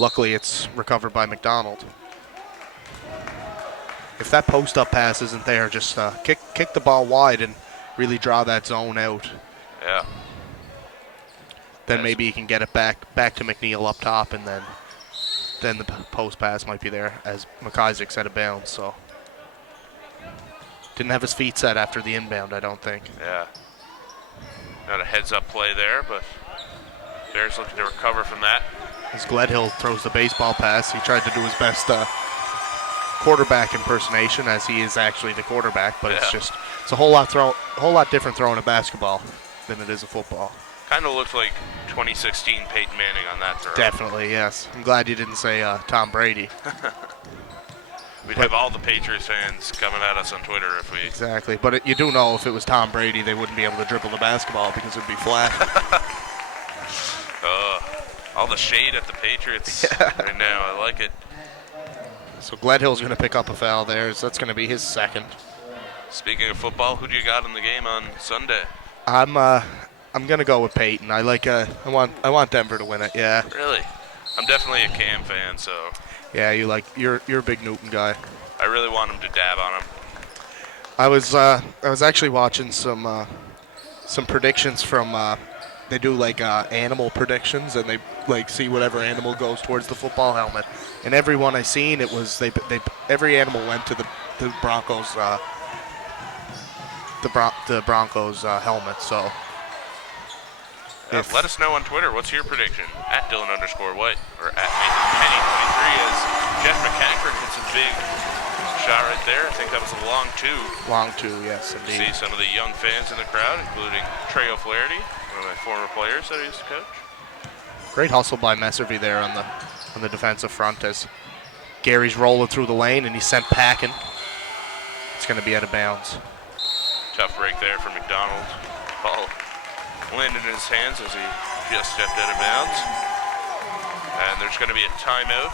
luckily it's recovered by McDonald. If that post-up pass isn't there, just kick the ball wide and really draw that zone out. Yeah. then Yes. maybe he can get it back to McNeil up top, and then the post pass might be there as McIsaac's out of bounds. So didn't have his feet set after the inbound, I don't think. Yeah. Not a heads-up play there, but Bears looking to recover from that. As Gledhill throws the baseball pass, he tried to do his best quarterback impersonation, as he is actually the quarterback. But it's a whole lot different throwing a basketball than it is a football. Kind of looked like 2016 Peyton Manning on that throw. Definitely, yes. I'm glad you didn't say Tom Brady. We'd have all the Patriots fans coming at us on Twitter if we... Exactly, but you do know if it was Tom Brady, they wouldn't be able to dribble the basketball because it would be flat. All the shade at the Patriots right now. I like it. So Gledhill's going to pick up a foul there. So that's going to be his second. Speaking of football, who do you got in the game on Sunday? I'm going to go with Peyton. I want Denver to win it. Yeah. Really? I'm definitely a Cam fan, so... Yeah, you're a big Newton guy. I really want him to dab on him. I was actually watching some predictions from they do like animal predictions, and they like see whatever animal goes towards the football helmet. And every one I seen, it was every animal went to the Broncos the Broncos helmet. So let us know on Twitter. What's your prediction? At Dylan_White or at Nathan Penny 23 as Jeff McCaffrey hits a big shot right there. I think that was a long two. Long two, yes, indeed. See some of the young fans in the crowd, including Trey O'Flaherty, one of my former players that I used to coach. Great hustle by Messervy there on the defensive front as Gary's rolling through the lane and he's sent packing. It's going to be out of bounds. Tough break there for McDonald. Ball landed in his hands as he just stepped out of bounds. And there's going to be a timeout.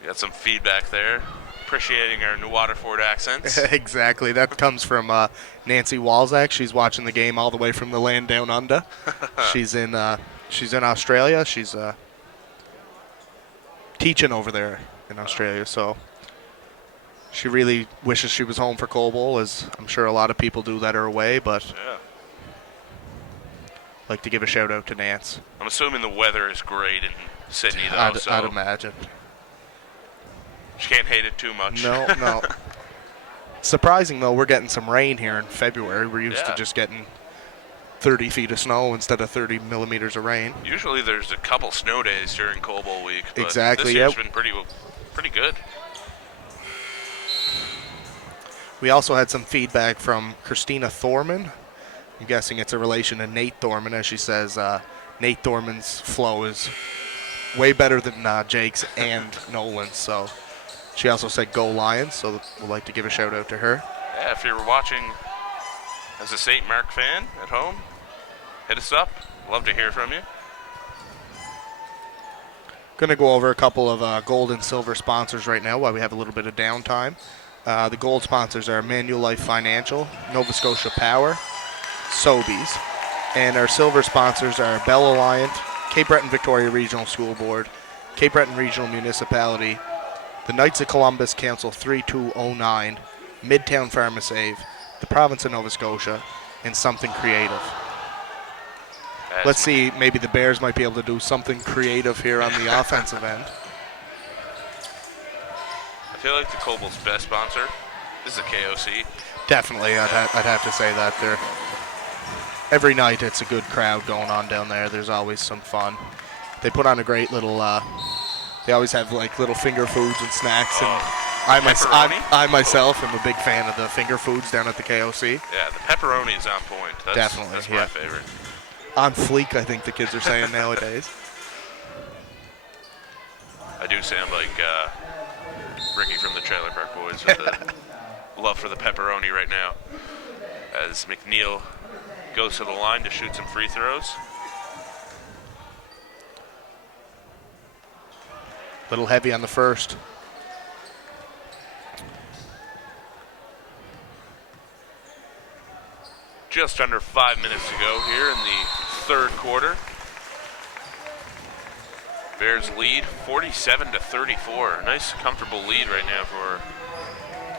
We got some feedback there. Appreciating our New Waterford accents. Exactly. That comes from Nancy Walzak. She's watching the game all the way from the land down under. She's in Australia. She's teaching over there in Australia, so she really wishes she was home for Coal Bowl, as I'm sure a lot of people do that are away, but Yeah. like to give a shout out to Nance. I'm assuming the weather is great in Sydney, though. I'd imagine. You can't hate it too much. No. Surprising, though, we're getting some rain here in February. We're used to Yeah. just getting 30 feet of snow instead of 30 millimeters of rain. Usually there's a couple snow days during Coal Bowl week. But Exactly, This year's yep. been pretty good. We also had some feedback from Christina Thorman. I'm guessing it's a relation to Nate Thorman, as she says Nate Thorman's flow is way better than Jake's and Nolan's. So she also said go Lions, so we'd like to give a shout out to her. Yeah, if you're watching as a St. Mark fan at home, hit us up. Love to hear from you. Going to go over a couple of gold and silver sponsors right now while we have a little bit of downtime. The gold sponsors are Manulife Financial, Nova Scotia Power, Sobeys, and our silver sponsors are Bell Alliant, Cape Breton Victoria Regional School Board, Cape Breton Regional Municipality, the Knights of Columbus Council 3209, Midtown Pharmasave, the Province of Nova Scotia, and Something Creative. Let's see, maybe the Bears might be able to do something creative here on the offensive end. I feel like the Coal Bowl's best sponsor is the KOC. Definitely, I'd have to say that. Every night it's a good crowd going on down there. There's always some fun. They put on a great little, they always have like little finger foods and snacks. And I myself am a big fan of the finger foods down at the KOC. Yeah, the pepperoni is on point. That's my favorite. On fleek, I think the kids are saying nowadays. I do sound like Ricky from the Trailer Park Boys with the love for the pepperoni right now. As McNeil goes to the line to shoot some free throws. A little heavy on the first. Just under 5 minutes to go here in the third quarter. Bears lead 47-34. Nice, comfortable lead right now for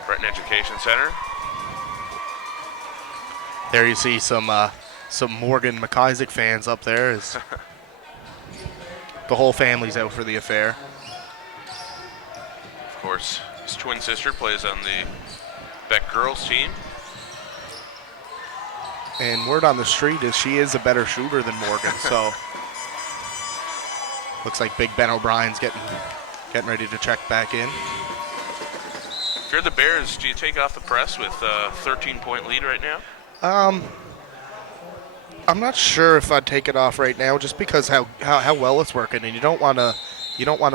Breton Education Center. There you see some Morgan McIsaac fans up there. As the whole family's out for the affair. Of course, his twin sister plays on the Beck girls team. And word on the street is she is a better shooter than Morgan, so looks like Big Ben O'Brien's getting ready to check back in. If you're the Bears, do you take off the press with a 13-point lead right now? I'm not sure if I'd take it off right now, just because how well it's working, and you don't want to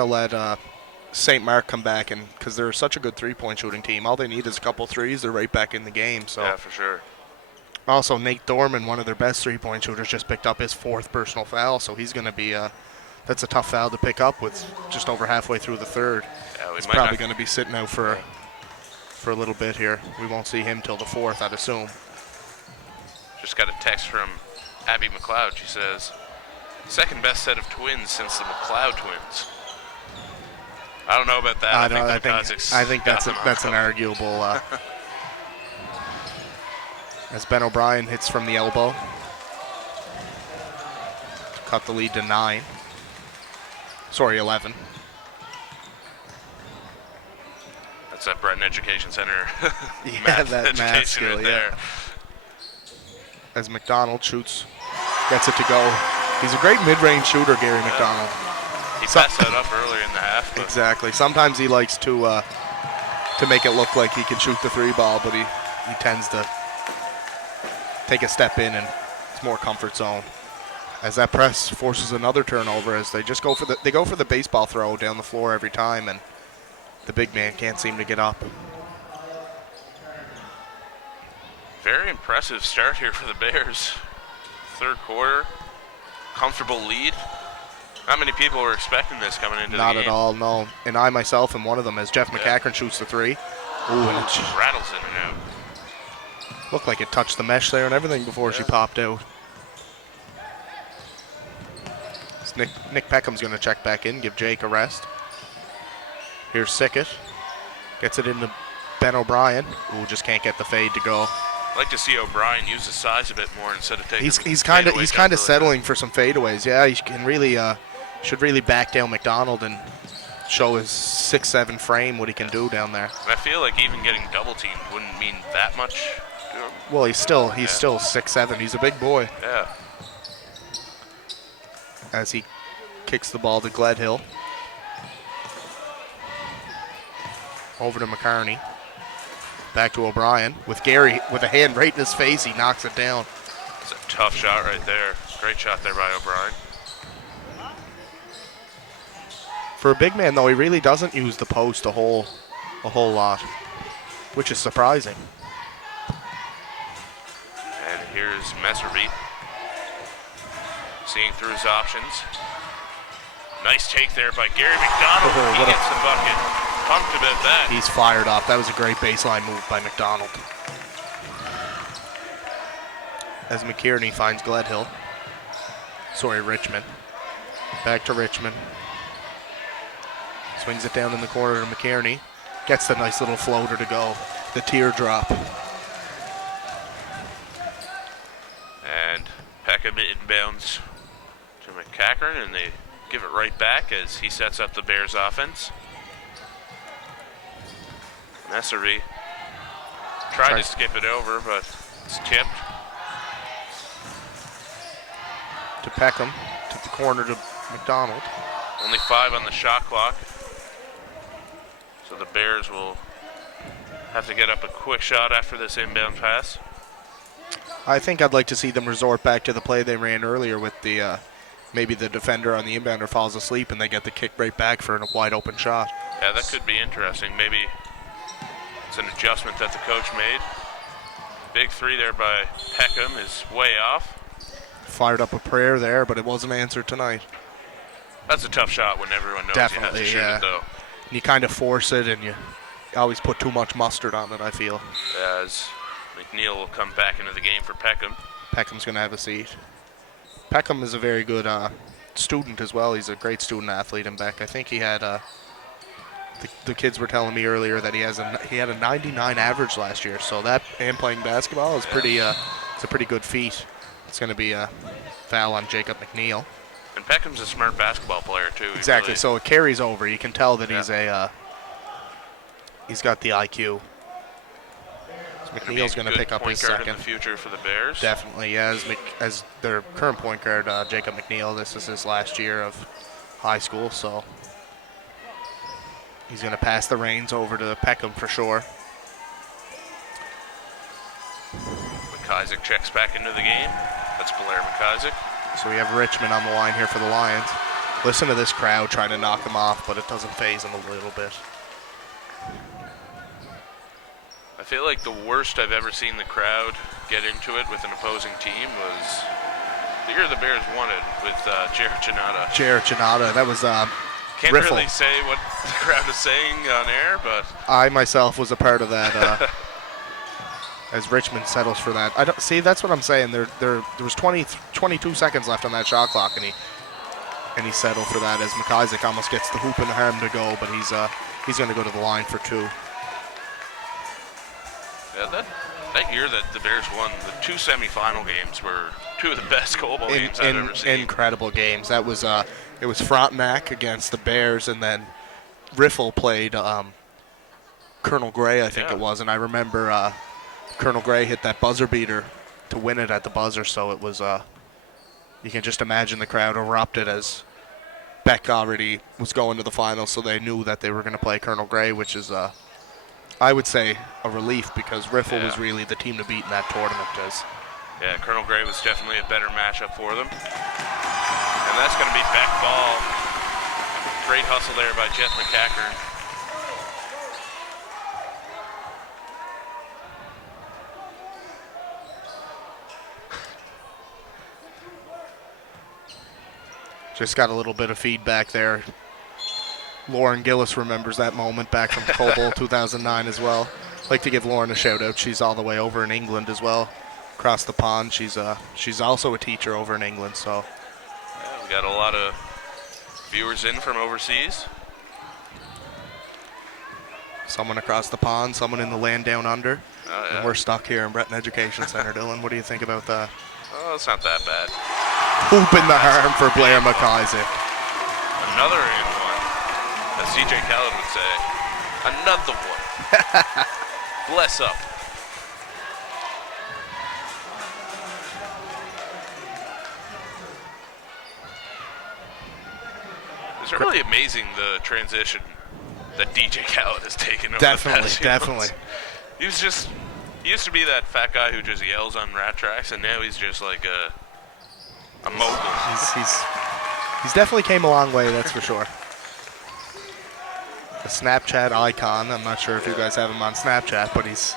let St. Mark come back, and because they're such a good three-point shooting team, all they need is a couple threes. They're right back in the game. So yeah, for sure. Also, Nate Dorman, one of their best three-point shooters, just picked up his 4th personal foul, so he's going to be that's a tough foul to pick up with just over halfway through the third. Yeah, he's probably going to be sitting out for a little bit here. We won't see him till the 4th, I'd assume. Just got a text from Abby McLeod. She says, second best set of twins since the McLeod twins. I don't know about that. I think that's an arguable. As Ben O'Brien hits from the elbow, cut the lead to 9. Sorry, 11. That's that Breton Education Center. Yeah, that math skill, right yeah. there. As McDonald shoots, gets it to go. He's a great mid-range shooter, Gary McDonald. He passed that up earlier in the half. Exactly. Sometimes he likes to make it look like he can shoot the 3 ball, but he tends to take a step in, and it's more comfort zone. As that press forces another turnover, as they just go for the baseball throw down the floor every time, and the big man can't seem to get up. Very impressive start here for the Bears. Third quarter, comfortable lead. Not many people were expecting this coming into the game. Not at all, no. And I myself am one of them, as Jeff McCachran shoots the 3. Ooh, and it just rattles in and out. Looked like it touched the mesh there and everything before she popped out. So Nick Peckham's going to check back in, give Jake a rest. Here's Sickett. Gets it into Ben O'Brien. Ooh, just can't get the fade to go. I'd like to see O'Brien use his size a bit more instead of taking. He's kind of settling for some fadeaways. Yeah, he can really should really back down McDonald and show his 6'7" frame what he can do down there. And I feel like even getting double teamed wouldn't mean that much to him. Well, he's still 6'7". He's a big boy. Yeah. As he kicks the ball to Gledhill. Over to McCarney. Back to O'Brien with Gary with a hand right in his face. He knocks it down. It's a tough shot right there. Great shot there by O'Brien. For a big man, though, he really doesn't use the post a whole lot, which is surprising. And here's Messervy, seeing through his options. Nice take there by Gary McDonald. He gets the bucket. Pumped about that. He's fired up. That was a great baseline move by McDonald. As McKierney finds Gledhill. Sorry, Richmond. Back to Richmond. Swings it down in the corner to McKierney. Gets the nice little floater to go. The teardrop. And Peckham inbounds to McCachran, and they give it right back as he sets up the Bears offense. Messervy tried to skip it over, but it's tipped. To Peckham, to the corner to McDonald. Only 5 on the shot clock. So the Bears will have to get up a quick shot after this inbound pass. I think I'd like to see them resort back to the play they ran earlier with the maybe the defender on the inbounder falls asleep and they get the kick right back for a wide open shot. Yeah, that could be interesting. Maybe it's an adjustment that the coach made. Big 3 there by Peckham is way off. Fired up a prayer there, but it wasn't answered tonight. That's a tough shot when everyone knows you have to shoot it, though. And you kind of force it, and you always put too much mustard on it, I feel. As McNeil will come back into the game for Peckham. Peckham's going to have a seat. Peckham is a very good student as well. He's a great student athlete in Beck. I think he had The kids were telling me earlier that he had a 99 average last year. So that and playing basketball is it's a pretty good feat. It's going to be a foul on Jacob McNeil. And Peckham's a smart basketball player too. Exactly. So it carries over. You can tell that he's got the IQ. So McNeil's going to pick up his second. In the future for the Bears. Definitely, yeah. As their current point guard, Jacob McNeil. This is his last year of high school, so he's going to pass the reins over to Peckham for sure. McIsaac checks back into the game. That's Blair McIsaac. So we have Richmond on the line here for the Lions. Listen to this crowd trying to knock him off, but it doesn't faze him a little bit. I feel like the worst I've ever seen the crowd get into it with an opposing team was the year the Bears won it with Jared Janata. Jared Janata, that was Can't Riffle. really say what the crowd is saying on air, but I myself was a part of that. As Richmond settles for that, I don't see. That's what I'm saying. There was 22 seconds left on that shot clock, and he settled for that as McIsaac almost gets the hoop in the arm to go, but he's going to go to the line for two. Yeah, that year that the Bears won, the two semifinal games were two of the best goalball games I've ever seen. Incredible games. That was it was Frontenac against the Bears, and then Riffle played Colonel Gray, I think it was, and I remember Colonel Gray hit that buzzer beater to win it at the buzzer, so it was you can just imagine the crowd erupted as Beck already was going to the finals, so they knew that they were going to play Colonel Gray, which is I would say a relief because Riffle was really the team to beat in that tournament. Yeah, Colonel Gray was definitely a better matchup for them. And that's going to be Beck ball. Great hustle there by Jeff McCackern. Just got a little bit of feedback there. Lauren Gillis remembers that moment back from Coal Bowl 2009 as well. I'd like to give Lauren a shout out. She's all the way over in England as well, across the pond. She's also a teacher over in England. So yeah, we got a lot of viewers in from overseas. Someone across the pond, someone in the land down under. Oh, yeah. And we're stuck here in Breton Education Center. Dylan, what do you think about that? Oh, it's not that bad. Hoop in the arm for Blair McIsaac. Another in one, as CJ Khaled would say. Another one. Bless up. It's really amazing the transition that DJ Khaled has taken over the past few months. He used to be that fat guy who just yells on rat tracks, and now he's just like a mogul. He's definitely came a long way, that's for sure. A Snapchat icon. I'm not sure if you guys have him on Snapchat, but he's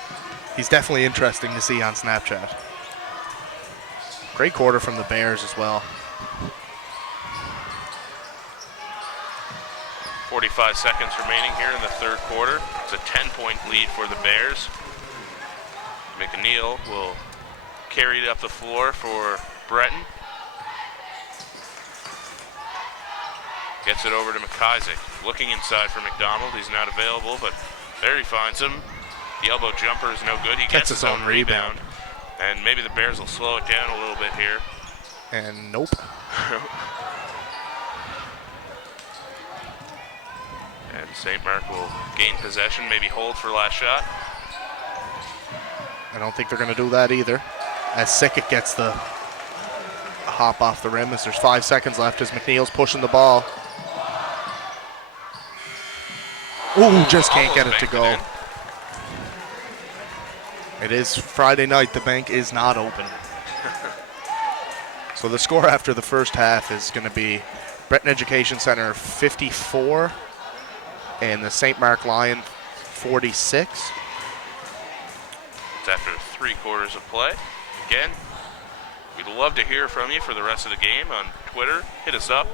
definitely interesting to see on Snapchat. Great quarter from the Bears as well. 45 seconds remaining here in the third quarter. It's a 10-point lead for the Bears. McNeil will carry it up the floor for Breton. Gets it over to McIsaac. Looking inside for McDonald. He's not available, but there he finds him. The elbow jumper is no good. He gets his own rebound. And maybe the Bears will slow it down a little bit here. And nope. And St. Mark will gain possession, maybe hold for last shot. I don't think they're going to do that either. As Sickett gets the hop off the rim as there's 5 seconds left as McNeil's pushing the ball. Ooh, just can't get it to go. It is Friday night. The bank is not open. So the score after the first half is going to be Breton Education Center 54 and the St. Mark Lion 46. It's after 3 quarters of play. Again, we'd love to hear from you for the rest of the game on Twitter. Hit us up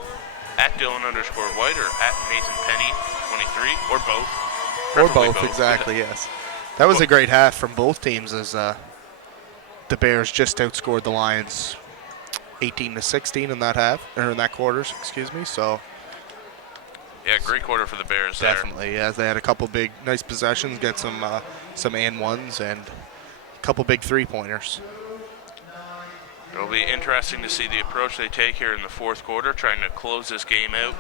at Dylan_White or at Nathan Penny 23 or both. Or both, exactly, yes. That was a great half from both teams as the Bears just outscored the Lions 18-16 in that half, or in that quarters, excuse me. So Yeah, great quarter for the Bears there. Definitely, yeah. They had a couple big, nice possessions, get some and ones, and a couple big three-pointers. It'll be interesting to see the approach they take here in the fourth quarter, trying to close this game out.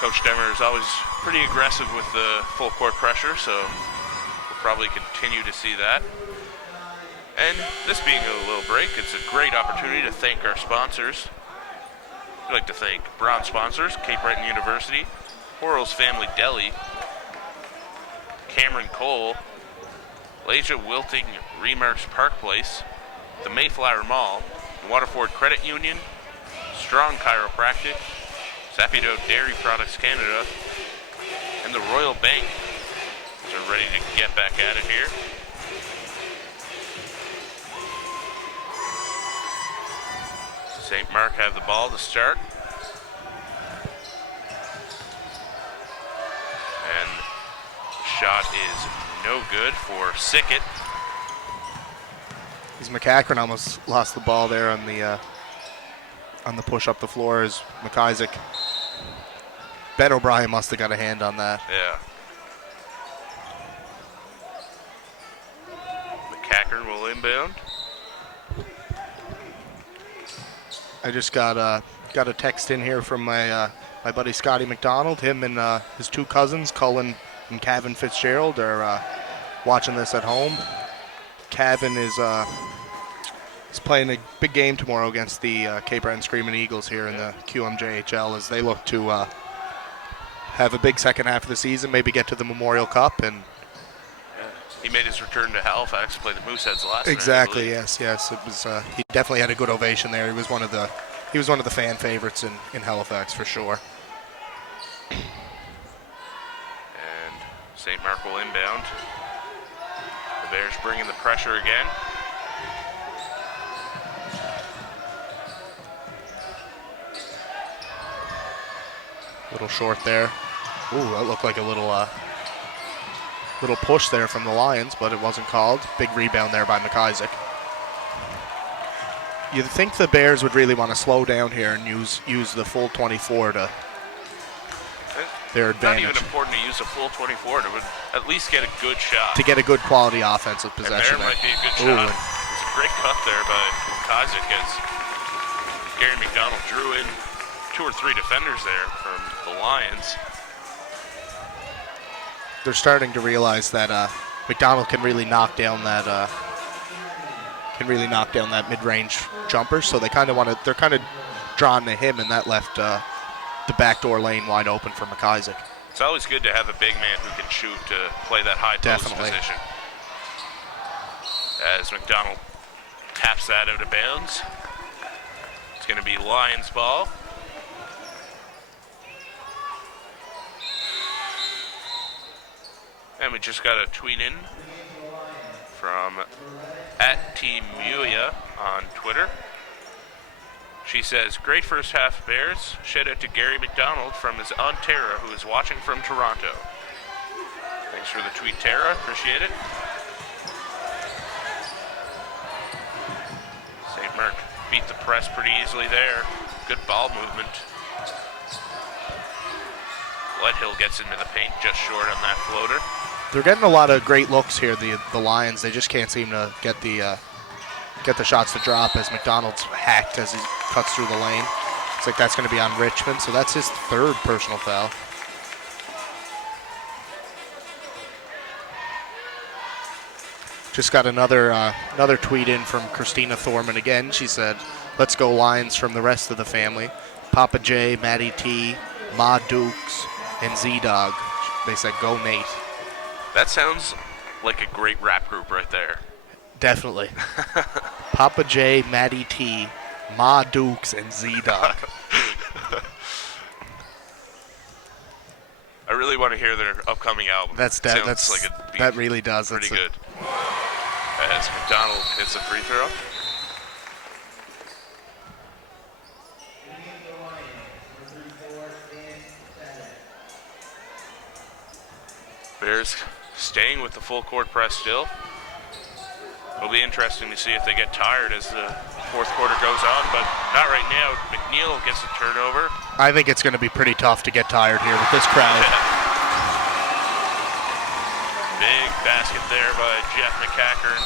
Coach Demmer is always pretty aggressive with the full court pressure, so we'll probably continue to see that. And this being a little break, it's a great opportunity to thank our sponsors. We'd like to thank bronze sponsors, Cape Breton University, Horrell's Family Deli, Cameron Cole, Leisure Wilting Remarks Park Place, the Mayflower Mall, Waterford Credit Union, Strong Chiropractic, Sapido Dairy Products Canada, and the Royal Bank. They're ready to get back at it here. St. Mark have the ball to start. And the shot is no good for Sickett. As McCachran almost lost the ball there on the push up the floor as McIsaac. Ben O'Brien must have got a hand on that. Yeah. McCachran will inbound. I just got a text in here from my buddy Scotty McDonald. Him and his two cousins, Cullen and Kevin Fitzgerald, are watching this at home. Kevin is playing a big game tomorrow against the Cape Breton Screaming Eagles here in the QMJHL as they look to have a big second half of the season, maybe get to the Memorial Cup. And he made his return to Halifax to play the Mooseheads last night. Exactly. Yes. It was. He definitely had a good ovation there. He was one of the fan favorites in Halifax for sure. And St. Mark will inbound. The Bears bringing the pressure again. Little short there. Ooh, that looked like a little push there from the Lions, but it wasn't called. Big rebound there by McIsaac. You'd think the Bears would really want to slow down here and use the full 24 to their advantage. Not even important to use a full 24 to at least get a good shot. To get a good quality offensive possession. And there might be a good shot. It's a great cut there by McIsaac as Gary McDonald drew in 2 or 3 defenders there from the Lions. They're starting to realize that McDonald can really knock down that mid-range jumper. So they're kind of drawn to him, and that left the backdoor lane wide open for McIsaac. It's always good to have a big man who can shoot to play that high post position. As McDonald taps that out of bounds, it's going to be Lions ball. And we just got a tweet in from @TeamMuya on Twitter. She says, great first half Bears. Shout out to Gary McDonald from his Aunt Tara, who is watching from Toronto. Thanks for the tweet, Tara. Appreciate it. St. Mark beat the press pretty easily there. Good ball movement. Leadhill gets into the paint just short on that floater. They're getting a lot of great looks here, the Lions. They just can't seem to get the shots to drop as McDonald's hacked as he cuts through the lane. Looks like that's going to be on Richmond, so that's his 3rd personal foul. Just got another tweet in from Christina Thorman again. She said, let's go Lions from the rest of the family. Papa J, Matty T, Ma Dukes, and Z-Dog. They said, go Nate. That sounds like a great rap group right there. Definitely. Papa J, Matty T, Ma Dukes, and Z-Dog. I really want to hear their upcoming album. That really does. Pretty good. As McDonald hits a free throw. Bears staying with the full court press still. It'll be interesting to see if they get tired as the fourth quarter goes on, but not right now. McNeil gets a turnover. I think it's going to be pretty tough to get tired here with this crowd. Big basket there by Jeff McCackern.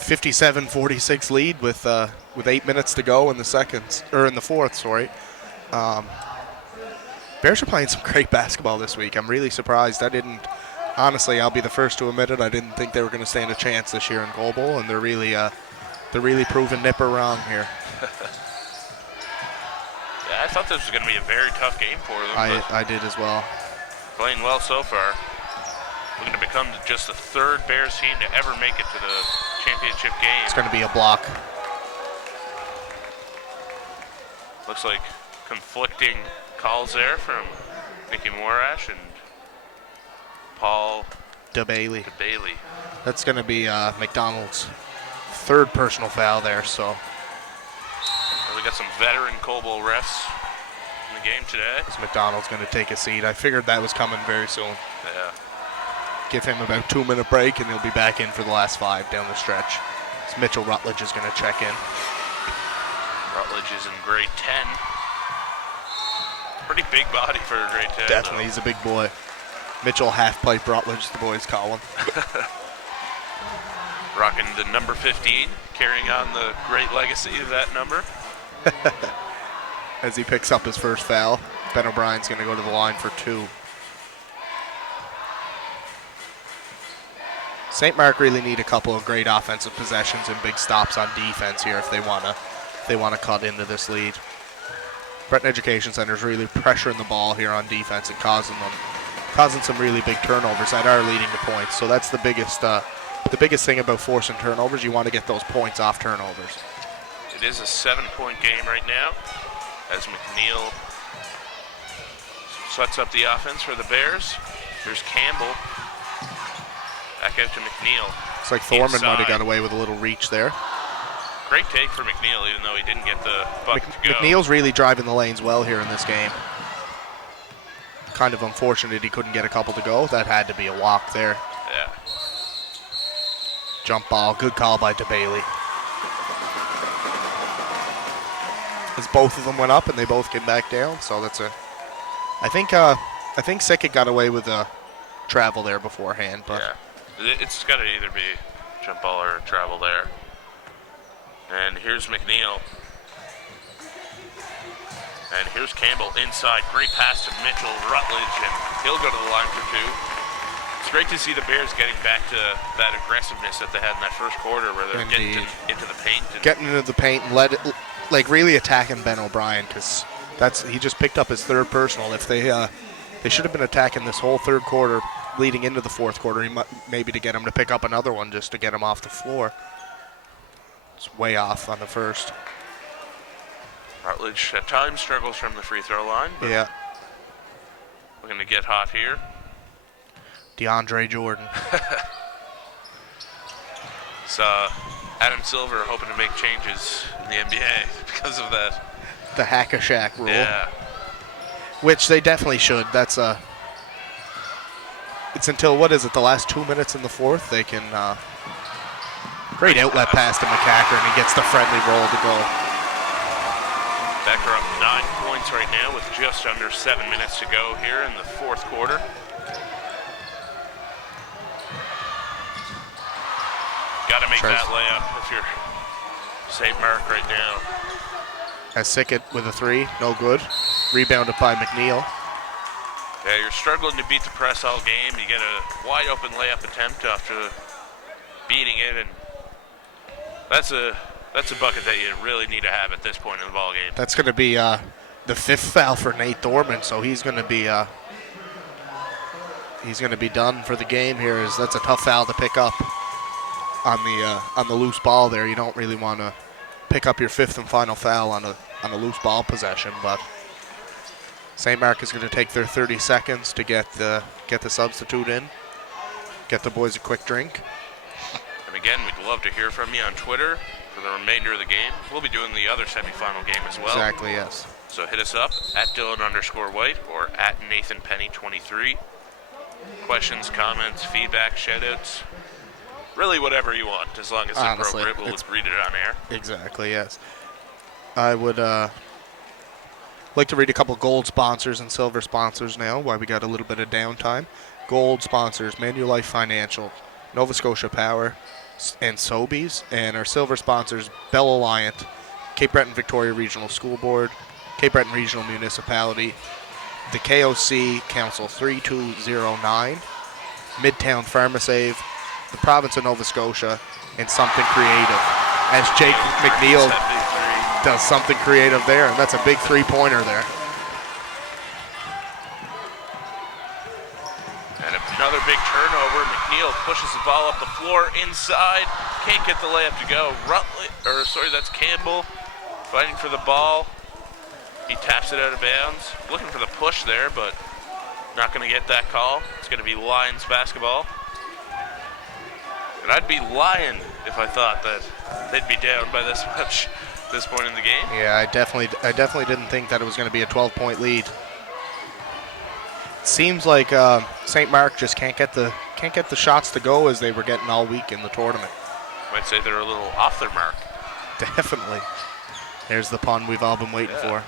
.57-46 lead with 8 minutes to go in the fourth. Sorry. Bears are playing some great basketball this week. I'm really surprised. Honestly, I'll be the first to admit it. I didn't think they were going to stand a chance this year in Goal Bowl, and they're really proving Nipper wrong here. Yeah, I thought this was going to be a very tough game for them. I did as well. Playing well so far. We're going to become just the third Bears team to ever make it to the championship game. It's going to be a block. Looks like conflicting calls there from Mickey Morash and Paul DeBailey. That's going to be McDonald's third personal foul there. So we got some veteran Goal Bowl refs in the game today. McDonald's going to take a seat. I figured that was coming very soon. Yeah. Give him about 2-minute break, and he'll be back in for the last 5 down the stretch. So Mitchell Rutledge is going to check in. Rutledge is in grade 10. Pretty big body for a grade 10. Definitely, he's a big boy. Mitchell half-pipe Rutledge, the boys call him. Rocking the number 15, carrying on the great legacy of that number. As he picks up his first foul, Ben O'Brien's going to go to the line for 2. St. Mark really need a couple of great offensive possessions and big stops on defense here if they want to cut into this lead. Breton Education Center is really pressuring the ball here on defense and causing some really big turnovers that are leading to points. So that's the biggest thing about forcing turnovers. You want to get those points off turnovers. It is a 7-point game right now as McNeil sets up the offense for the Bears. Here's Campbell. Back out to McNeil. It's like Thorman might have got away with a little reach there. Great take for McNeil, even though he didn't get the bucket to go. McNeil's really driving the lanes well here in this game. Kind of unfortunate he couldn't get a couple to go. That had to be a walk there. Yeah. Jump ball. Good call by DeBailey. As both of them went up and they both came back down, so that's a. I think Sickett got away with a travel there beforehand, but. Yeah. It's got to either be jump ball or travel there. And here's McNeil. And here's Campbell inside. Great pass to Mitchell Rutledge, and he'll go to the line for 2. It's great to see the Bears getting back to that aggressiveness that they had in that first quarter where they're getting into the paint. Getting into the paint and really attacking Ben O'Brien, because he just picked up his third personal. If they should have been attacking this whole third quarter leading into the fourth quarter, maybe to get him to pick up another one just to get him off the floor. It's way off on the first. Rutledge at times struggles from the free throw line. Yeah. We're going to get hot here. DeAndre Jordan. So Adam Silver hoping to make changes in the NBA because of that. The Hack-a-Shack rule. Yeah. Which they definitely should. It's until, the last 2 minutes in the fourth, they can, great outlet pass to McCacker, and he gets the friendly roll to go. Becker up 9 points right now with just under 7 minutes to go here in the fourth quarter. Got to make that layup if you're St. Mark right now. As Sickett with a 3, no good. Rebounded by McNeil. Yeah, you're struggling to beat the press all game. You get a wide open layup attempt after beating it, and that's a bucket that you really need to have at this point in the ball game. That's going to be the 5th foul for Nate Thorman, so he's going to be done for the game here. That's a tough foul to pick up on the loose ball there. You don't really want to pick up your 5th and final foul on a loose ball possession, but St. Mark is going to take their 30 seconds to get the substitute in, get the boys a quick drink. And again, we'd love to hear from you on Twitter for the remainder of the game. We'll be doing the other semifinal game as well. Exactly, yes. So hit us up at Dylan_White or at NathanPenny23. Questions, comments, feedback, shoutouts, Really, whatever you want, as long as it's Honestly, appropriate. We'll read it on air. Exactly, yes. I would like to read a couple gold sponsors and silver sponsors now, while we got a little bit of downtime. Gold sponsors, Manulife Financial, Nova Scotia Power, and Sobeys. And our silver sponsors, Bell Alliant, Cape Breton Victoria Regional School Board, Cape Breton Regional Municipality, the KOC Council 3209, Midtown Pharmasave, the Province of Nova Scotia, and Something Creative. As Jake McNeil does something creative there, and that's a big three-pointer there. And another big turnover. McNeil pushes the ball up the floor inside. Can't get the layup to go. That's Campbell fighting for the ball. He taps it out of bounds. Looking for the push there, but not going to get that call. It's going to be Lions basketball. And I'd be lying if I thought that they'd be down by this much this point in the game. Yeah, I definitely didn't think that it was going to be a 12-point lead. Seems like St. Mark just can't get the shots to go as they were getting all week in the tournament. Might say they're a little off their mark. Definitely. There's the pun we've all been waiting for.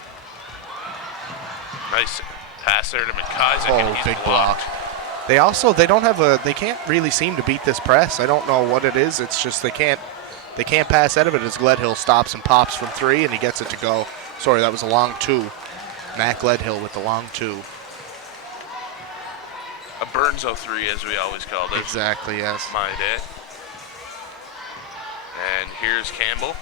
Nice pass there to McIsaac, Oh, and he's big blocked. block. They can't really seem to beat this press. I don't know what it is. It's just they can't pass out of it as Gledhill stops and pops from three, and he gets it to go. Sorry, that was a long two. Matt Gledhill with the long two. A Burnzo 3, as we always called it. Exactly, yes. My day. And here's Campbell.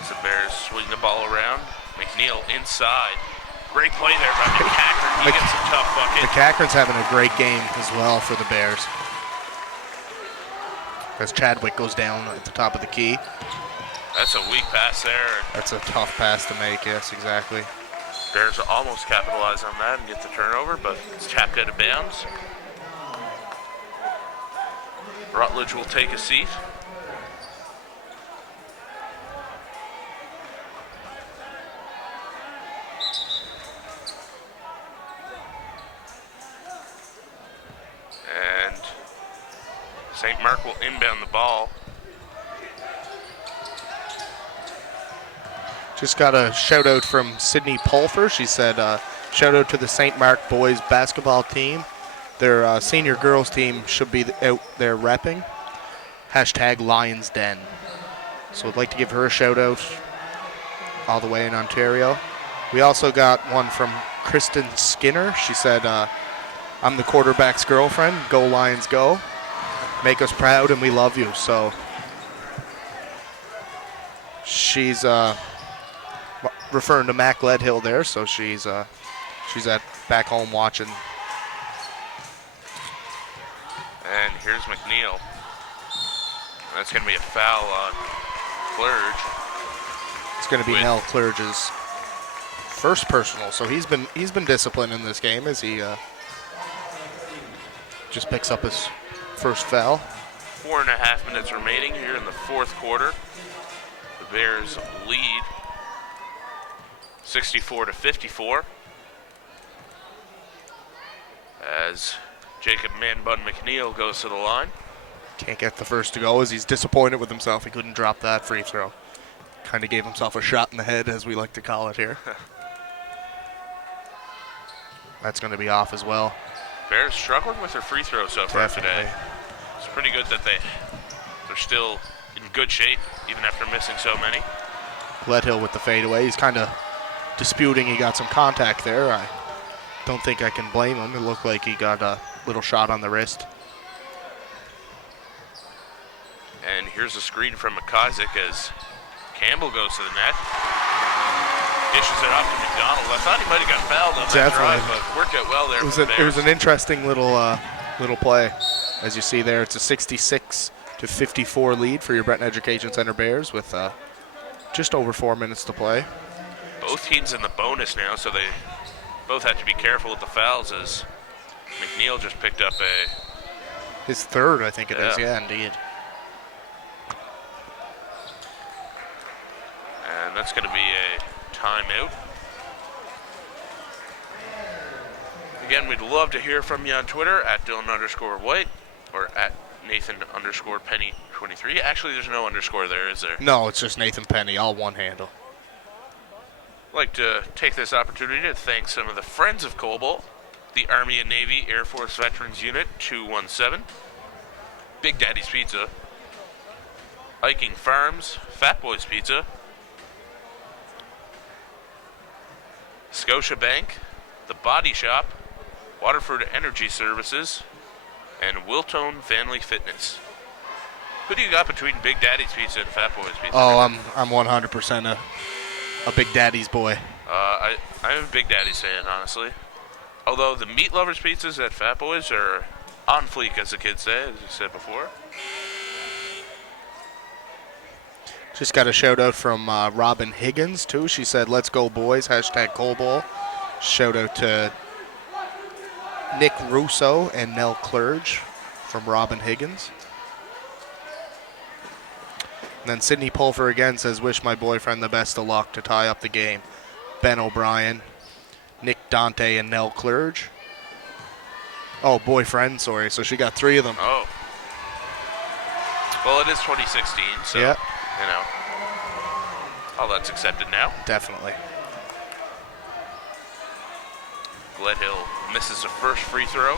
As the Bears swing the ball around. McNeil inside. Great play there by McCackern. He gets a tough bucket. McCackern's having a great game as well for the Bears. As Chadwick goes down at the top of the key. That's a weak pass there. That's a tough pass to make, yes, exactly. Bears almost capitalize on that and get the turnover, but it's tapped out of bounds. Rutledge will take a seat. And St. Mark will inbound the ball. Just got a shout out from Sydney Pulfer. She said, shout out to the St. Mark boys basketball team. Their senior girls team should be out there repping. Hashtag Lions Den. So I'd like to give her a shout out all the way in Ontario. We also got one from Kristen Skinner. She said, I'm the quarterback's girlfriend. Go Lions go. Make us proud and we love you. So she's referring to Mac Gledhill there, so she's at back home watching. And here's McNeil. That's going to be a foul on Clerge. It's going to be Nell Clerge's first personal, so he's been disciplined in this game as he just picks up his first foul. 4.5 minutes remaining here in the fourth quarter. The Bears lead 64-54 as Jacob Man-Bun McNeil goes to the line. Can't get the first to go as he's disappointed with himself. He couldn't drop that free throw. Kind of gave himself a shot in the head, as we like to call it here. That's going to be off as well. Bears struggling with their free throws so far Definitely. today. It's pretty good that they're still in good shape, even after missing so many. Gledhill with the fadeaway. He's kind of disputing he got some contact there. I don't think I can blame him. It looked like he got a little shot on the wrist. And here's a screen from McIsaac as Campbell goes to the net. Dishes it off to McDonald. I thought he might have got fouled on that drive, but worked out well there. It was an interesting little play. As you see there, it's a 66-54 lead for your Breton Education Center Bears with just over 4 minutes to play. Both teams in the bonus now, so they both have to be careful with the fouls as McNeil just picked up his third, I think it is. Yeah, indeed. And that's going to be a timeout. Again, we'd love to hear from you on Twitter at Dylan_White. or at Nathan_Penny23. Actually, there's no underscore there, is there? No, it's just Nathan Penny, all one handle. I'd like to take this opportunity to thank some of the friends of Cobalt, the Army and Navy Air Force Veterans Unit 217, Big Daddy's Pizza, Hiking Farms, Fat Boys Pizza, Scotiabank, The Body Shop, Waterford Energy Services, and Wiltone Family Fitness. Who do you got between Big Daddy's Pizza and Fat Boys Pizza? Oh, I'm 100% a Big Daddy's boy. I'm a Big Daddy's fan, honestly. Although the Meat Lovers pizzas at Fat Boys are on fleek, as the kids say, as you said before. Just got a shout out from Robin Higgins, too. She said, let's go, boys, #Cobalt. Shout out to Nick Russo and Nell Clerge from Robin Higgins. And then Sydney Pulver again says, wish my boyfriend the best of luck to tie up the game. Ben O'Brien, Nick Dante, and Nell Clerge. Oh, boyfriend, sorry. So she got 3 of them. Oh. Well, it is 2016, so, yeah. You know, all that's accepted now. Definitely. Gledhill misses the first free throw.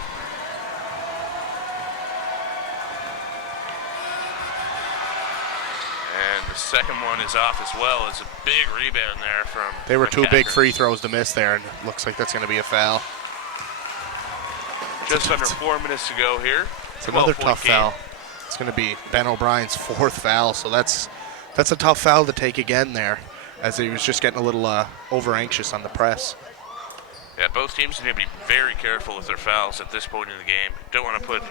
And the second one is off as well. It's a big rebound there from They were 2 McCacker. big free throws to miss there, and it looks like that's going to be a foul. Just under 4 minutes to go here. It's another tough foul. It's going to be Ben O'Brien's 4th foul, so that's a tough foul to take again there, as he was just getting a little over anxious on the press. Yeah, both teams need to be very careful with their fouls at this point in the game. Don't want to put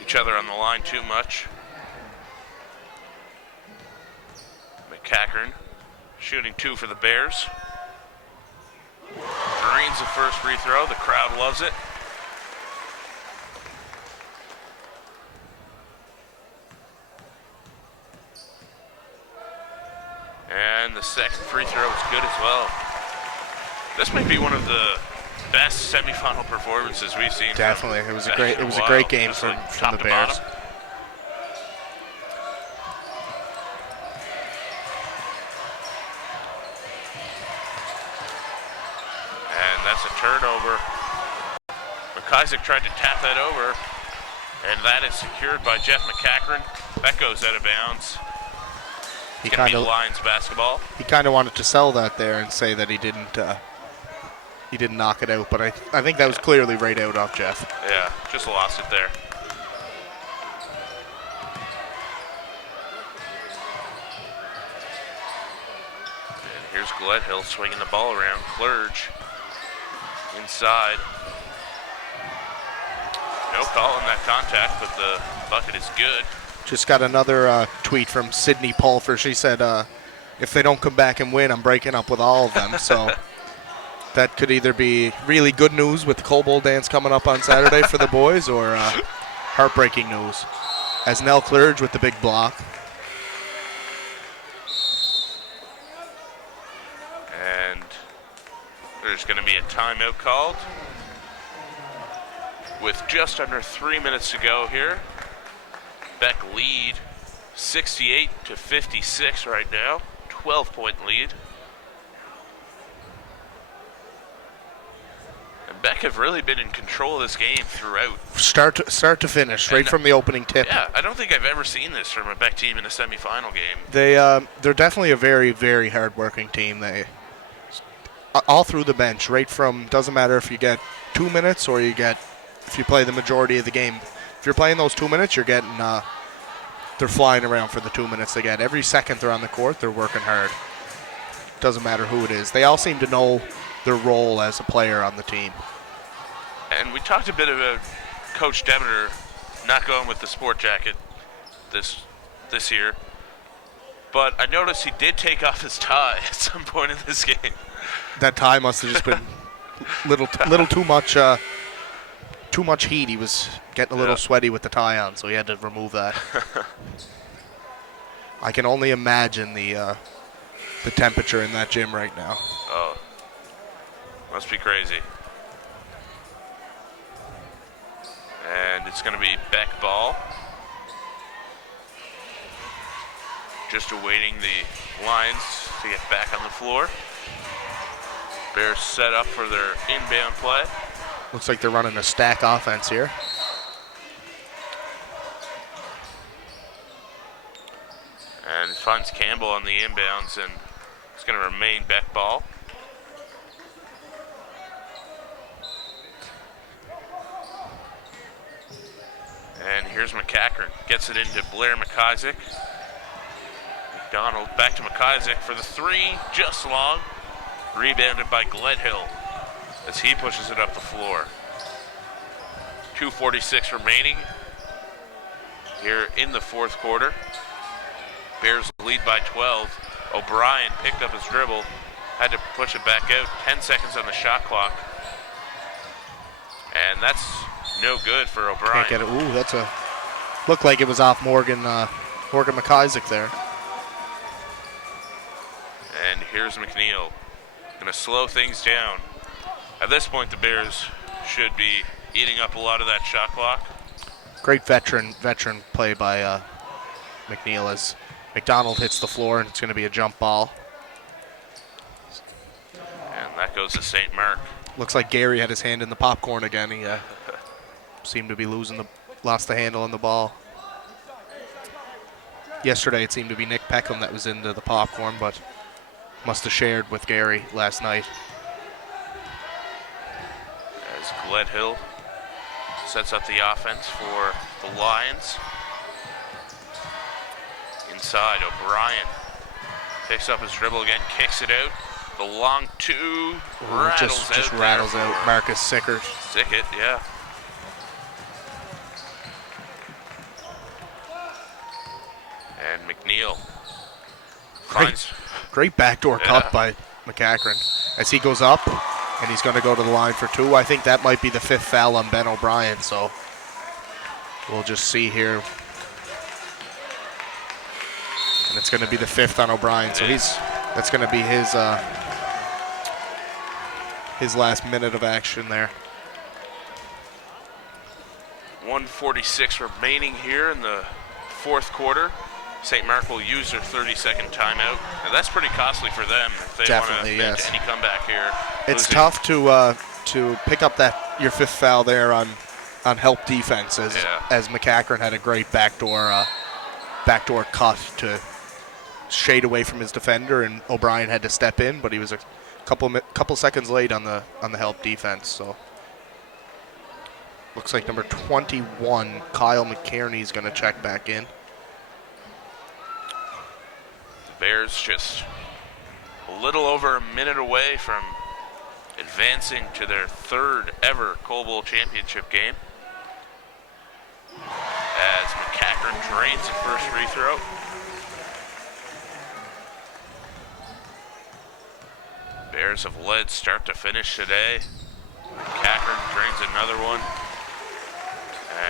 each other on the line too much. McCackern shooting 2 for the Bears. Drains the first free throw. The crowd loves it. And the second free throw is good as well. This might be one of the best semifinal performances we've seen. Definitely, it was a great game from the Bears. Bottom. And that's a turnover. McIsaac tried to tap that over, and that is secured by Jeff McCackern. That goes out of bounds. He It's going to be Lions basketball. He kind of wanted to sell that there and say that he didn't knock it out, but I think that was clearly right out off Jeff. Yeah, just lost it there. And here's Gledhill swinging the ball around. Clerge inside. No call on that contact, but the bucket is good. Just got another tweet from Sydney Pulver. She said, if they don't come back and win, I'm breaking up with all of them. So that could either be really good news with the Cobalt dance coming up on Saturday for the boys, or heartbreaking news. As Nell Clerge with the big block. And there's going to be a timeout called with just under 3 minutes to go here. Beck lead 68-56 right now. 12-point lead. And Beck have really been in control of this game throughout. Start to finish, right from the opening tip. Yeah, I don't think I've ever seen this from a Beck team in a semifinal game. They're definitely a very, very hard-working team. They all through the bench, right from, doesn't matter if you get 2 minutes or if you play the majority of the game. If you're playing those 2 minutes, you're getting, they're flying around for the 2 minutes they get. Every second they're on the court, they're working hard. Doesn't matter who it is. They all seem to know their role as a player on the team. And we talked a bit about Coach Demeter not going with the sport jacket this year. But I noticed he did take off his tie at some point in this game. That tie must have just been little too much. Too much heat. He was getting a little sweaty with the tie on, so he had to remove that. I can only imagine the temperature in that gym right now. Oh, must be crazy. And it's going to be Beck ball. Just awaiting the Lions to get back on the floor. Bears set up for their inbound play. Looks like they're running a stack offense here. And finds Campbell on the inbounds, and it's going to remain Beck ball. And here's McCackern. Gets it into Blair McIsaac. McDonald back to McIsaac for the three, just long. Rebounded by Gledhill as he pushes it up the floor. 2:46 remaining here in the fourth quarter. Bears lead by 12. O'Brien picked up his dribble, had to push it back out. 10 seconds on the shot clock. And that's no good for O'Brien. Can't get it. Ooh, that's a, looked like it was off Morgan McIsaac there. And here's McNeil. Going to slow things down. At this point, the Bears should be eating up a lot of that shot clock. Great veteran play by McNeil as McDonald hits the floor, and it's going to be a jump ball. And that goes to St. Mark. Looks like Gary had his hand in the popcorn again. He seemed to be lost the handle on the ball. Yesterday, it seemed to be Nick Peckham that was into the popcorn, but must have shared with Gary last night. As Gledhill sets up the offense for the Lions. Inside, O'Brien picks up his dribble again, kicks it out. The long two just rattles out Marcus Sickert. Sickert, yeah. And McNeil finds... Great backdoor cut by McCackern as he goes up, and he's going to go to the line for two. I think that might be the fifth foul on Ben O'Brien, so we'll just see here. And it's going to be the fifth on O'Brien, so that's going to be his last minute of action there. 1:46 remaining here in the fourth quarter. St. Mark will use their 30-second timeout. And that's pretty costly for them if they want to make any comeback here. It's tough to pick up your fifth foul there on help defense as McCackern had a great backdoor cut to shade away from his defender, and O'Brien had to step in, but he was a couple seconds late on the help defense. So looks like number 21, Kyle McKerney, is going to check back in. Bears just a little over a minute away from advancing to their third ever Coal Bowl championship game. As McCackern drains the first free throw. Bears have led start to finish today. McCackern drains another one.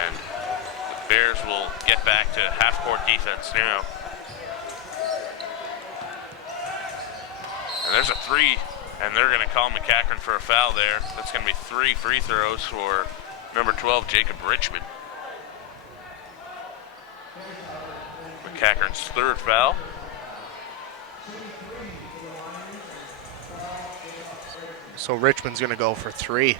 And the Bears will get back to half-court defense now. And there's a three, and they're going to call McCackern for a foul there. That's going to be 3 free throws for number 12, Jacob Richmond. McCackern's third foul. So Richmond's going to go for 3.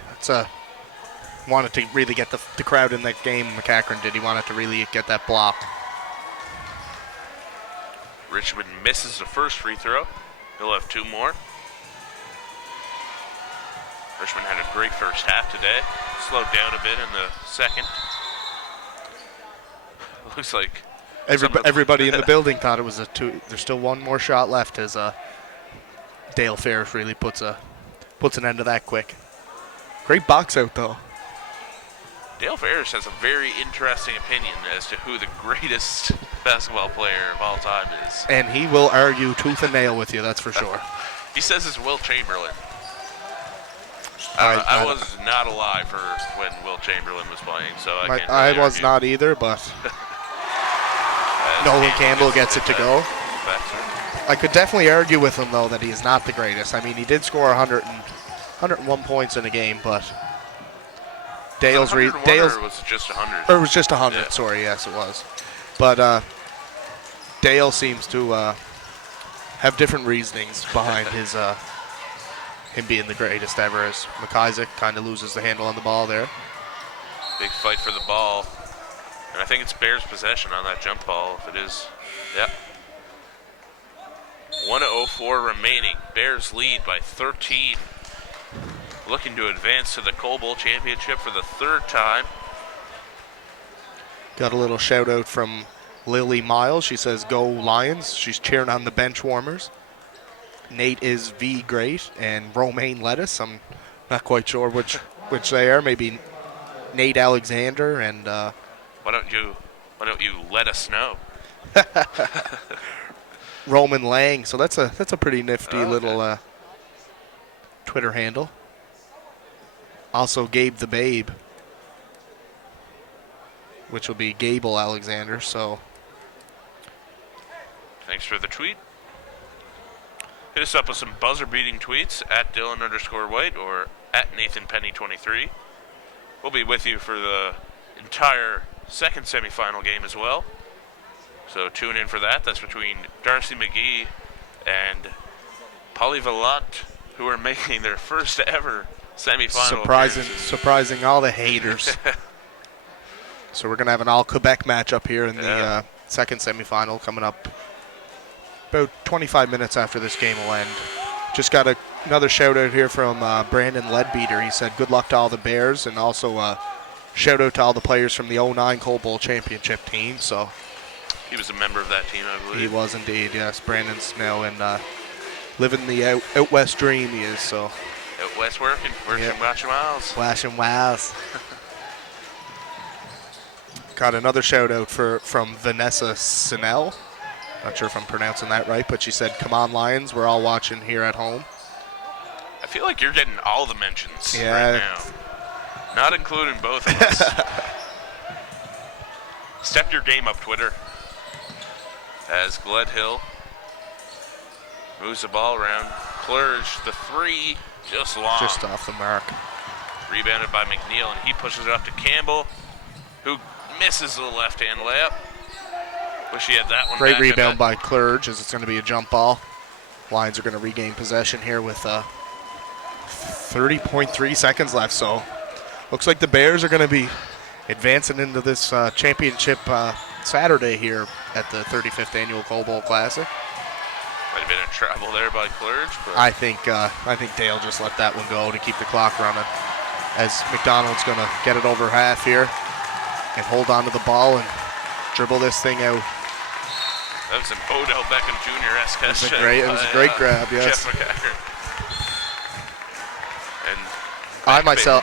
Wanted to really get the crowd in that game. McCackern did. He wanted to really get that block. Richmond misses the first free throw. He'll have 2 more. Richmond had a great first half today. Slowed down a bit in the second. Looks like everybody in the building thought it was a 2. There's still one more shot left as Dale Ferris really puts an end to that quick. Great box out though. Dale Ferris has a very interesting opinion as to who the greatest basketball player of all time is. And he will argue tooth and nail with you, that's for sure. He says it's Will Chamberlain. I was not alive for when Will Chamberlain was playing, so I can't really was argue. not either, but Nolan Campbell gets it to go. I could definitely argue with him, though, that he is not the greatest. I mean, he did score 101 points in a game, but Dale's was it 101 Dale's or was it just 100? or it was just 100. Yeah. Sorry, yes, it was. But Dale seems to have different reasonings behind his him being the greatest ever. As McIsaac kind of loses the handle on the ball there. Big fight for the ball. And I think it's Bears possession on that jump ball, if it is. Yep. 1:04 remaining. Bears lead by 13. Looking to advance to the Coal Bowl Championship for the third time. Got a little shout out from Lily Miles. She says, "Go Lions." She's cheering on the bench warmers. Nate is V great, and Romaine Lettuce. I'm not quite sure which they are. Maybe Nate Alexander and Why don't you let us know? Roman Lang. So that's a pretty nifty Okay. little Twitter handle. Also Gabe the Babe, which will be Gable Alexander. So Thanks for the tweet. Hit us up with some buzzer-beating tweets at Dylan_White or at Nathan Penny 23. We'll be with you for the entire second semifinal game as well. So tune in for that. That's between Darcy McGee and Polly Vallant, who are making their first ever semifinal appearances. surprising all the haters. So we're gonna have an all Quebec matchup here in the second semifinal coming up about 25 minutes after this game will end. Just got another shout out here from Brandon Leadbeater. He said good luck to all the Bears, and also shout out to all the players from the 09 Coal Bowl Championship team. So He was a member of that team, I believe. he was indeed, yes. Brandon's now in living the out west dream. He is so. Out west working Yep. watching miles. Flashing wows. Got another shout out from Vanessa Sinell. Not sure if I'm pronouncing that right, but she said, "Come on, Lions! We're all watching here at home." I feel like you're getting all the mentions Yeah. right now. Not including both of us. Step your game up, Twitter. As Gledhill moves the ball around. Clerge, the three, just long. Just off the mark. Rebounded by McNeil, and he pushes it up to Campbell, who misses the left-hand layup. Wish he had that one Great back rebound in by Clerge, as it's going to be a jump ball. Lions are going to regain possession here with 30.3 seconds left. So looks like the Bears are going to be advancing into this championship Saturday here at the 35th Annual Coal Bowl Classic. Might have been a travel there by Clerge, but I think Dale just let that one go to keep the clock running, as McDonald's going to get it over half here and hold on to the ball and dribble this thing out. that was an Odell Beckham Jr.-esque It was a great grab, yes. Jeff McCacker. And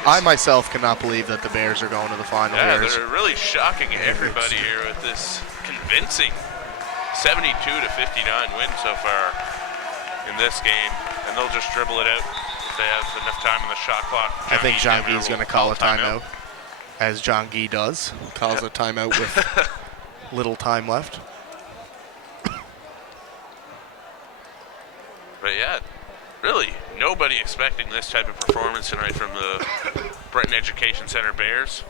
I myself cannot believe that the Bears are going to the final yeah, here. they're really shocking everybody here with this convincing 72-59 win so far in this game, and they'll just dribble it out if they have enough time on the shot clock. I think John Guy Gee's going to call a timeout, as John Gee does. Calls a timeout with little time left. But yeah, really, nobody expecting this type of performance tonight from the Breton Education Center Bears.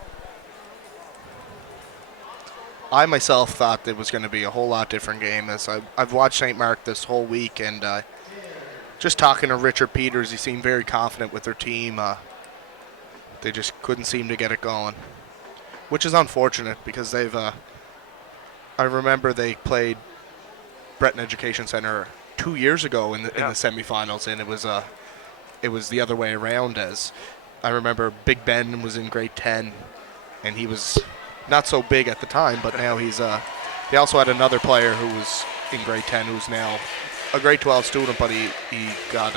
I myself thought it was going to be a whole lot different game. As I've watched St. Mark this whole week, and just talking to Richard Peters, he seemed very confident with their team. They just couldn't seem to get it going, which is unfortunate because they've. I remember they played Breton Education Center 2 years ago in the semifinals, and it was the other way around. As I remember, Big Ben was in grade 10, and he was not so big at the time, but now he's. He also had another player who was in grade 10 who's now a grade 12 student, but he got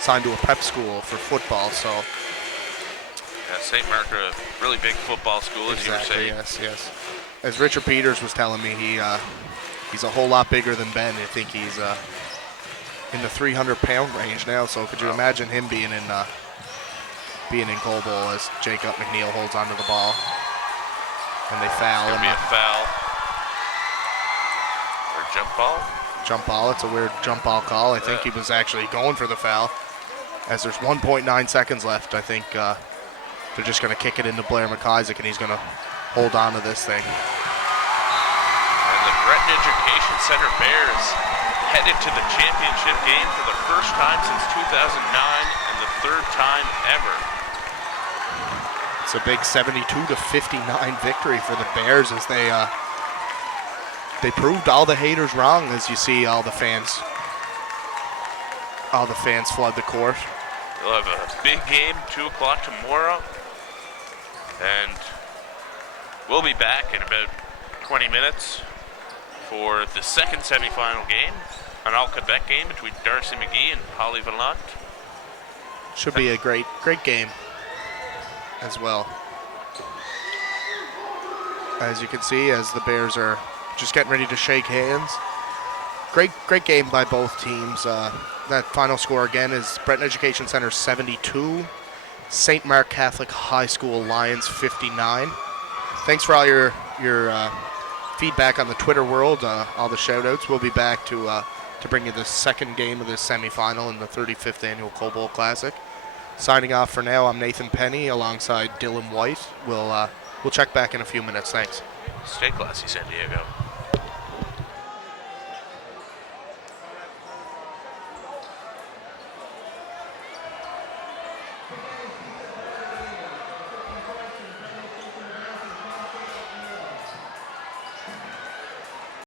signed to a prep school for football. So Yeah, St. Mark, a really big football school, as you were saying. yes. As Richard Peters was telling me, he's a whole lot bigger than Ben. I think he's in the 300-pound range now. So could you imagine him being in Coal Bowl as Jacob McNeil holds onto the ball, and they foul It's him. going to be a foul. Or jump ball. Jump ball. It's a weird jump ball call. I think he was actually going for the foul, as there's 1.9 seconds left. I think they're just going to kick it into Blair McIsaac, and he's going to hold on to this thing. And the Breton Education Center Bears headed to the championship game for the first time since 2009 and the third time ever. It's a big 72-59 victory for the Bears as they proved all the haters wrong, as you see all the fans flood the court. We'll have a big game, 2 o'clock tomorrow. And we'll be back in about 20 minutes for the second semifinal game, an all-Quebec game between Darcy McGee and Holly Vallant. Should be a great game as well. As you can see, as the Bears are just getting ready to shake hands. Great game by both teams. That final score again is Breton Education Center 72, St. Mark Catholic High School Lions 59. Thanks for all your feedback on the Twitter world, all the shout-outs. We'll be back to bring you the second game of this semifinal in the 35th Annual Coal Bowl Classic. Signing off for now, I'm Nathan Penny alongside Dylan White. We'll check back in a few minutes. Thanks. Stay classy, San Diego.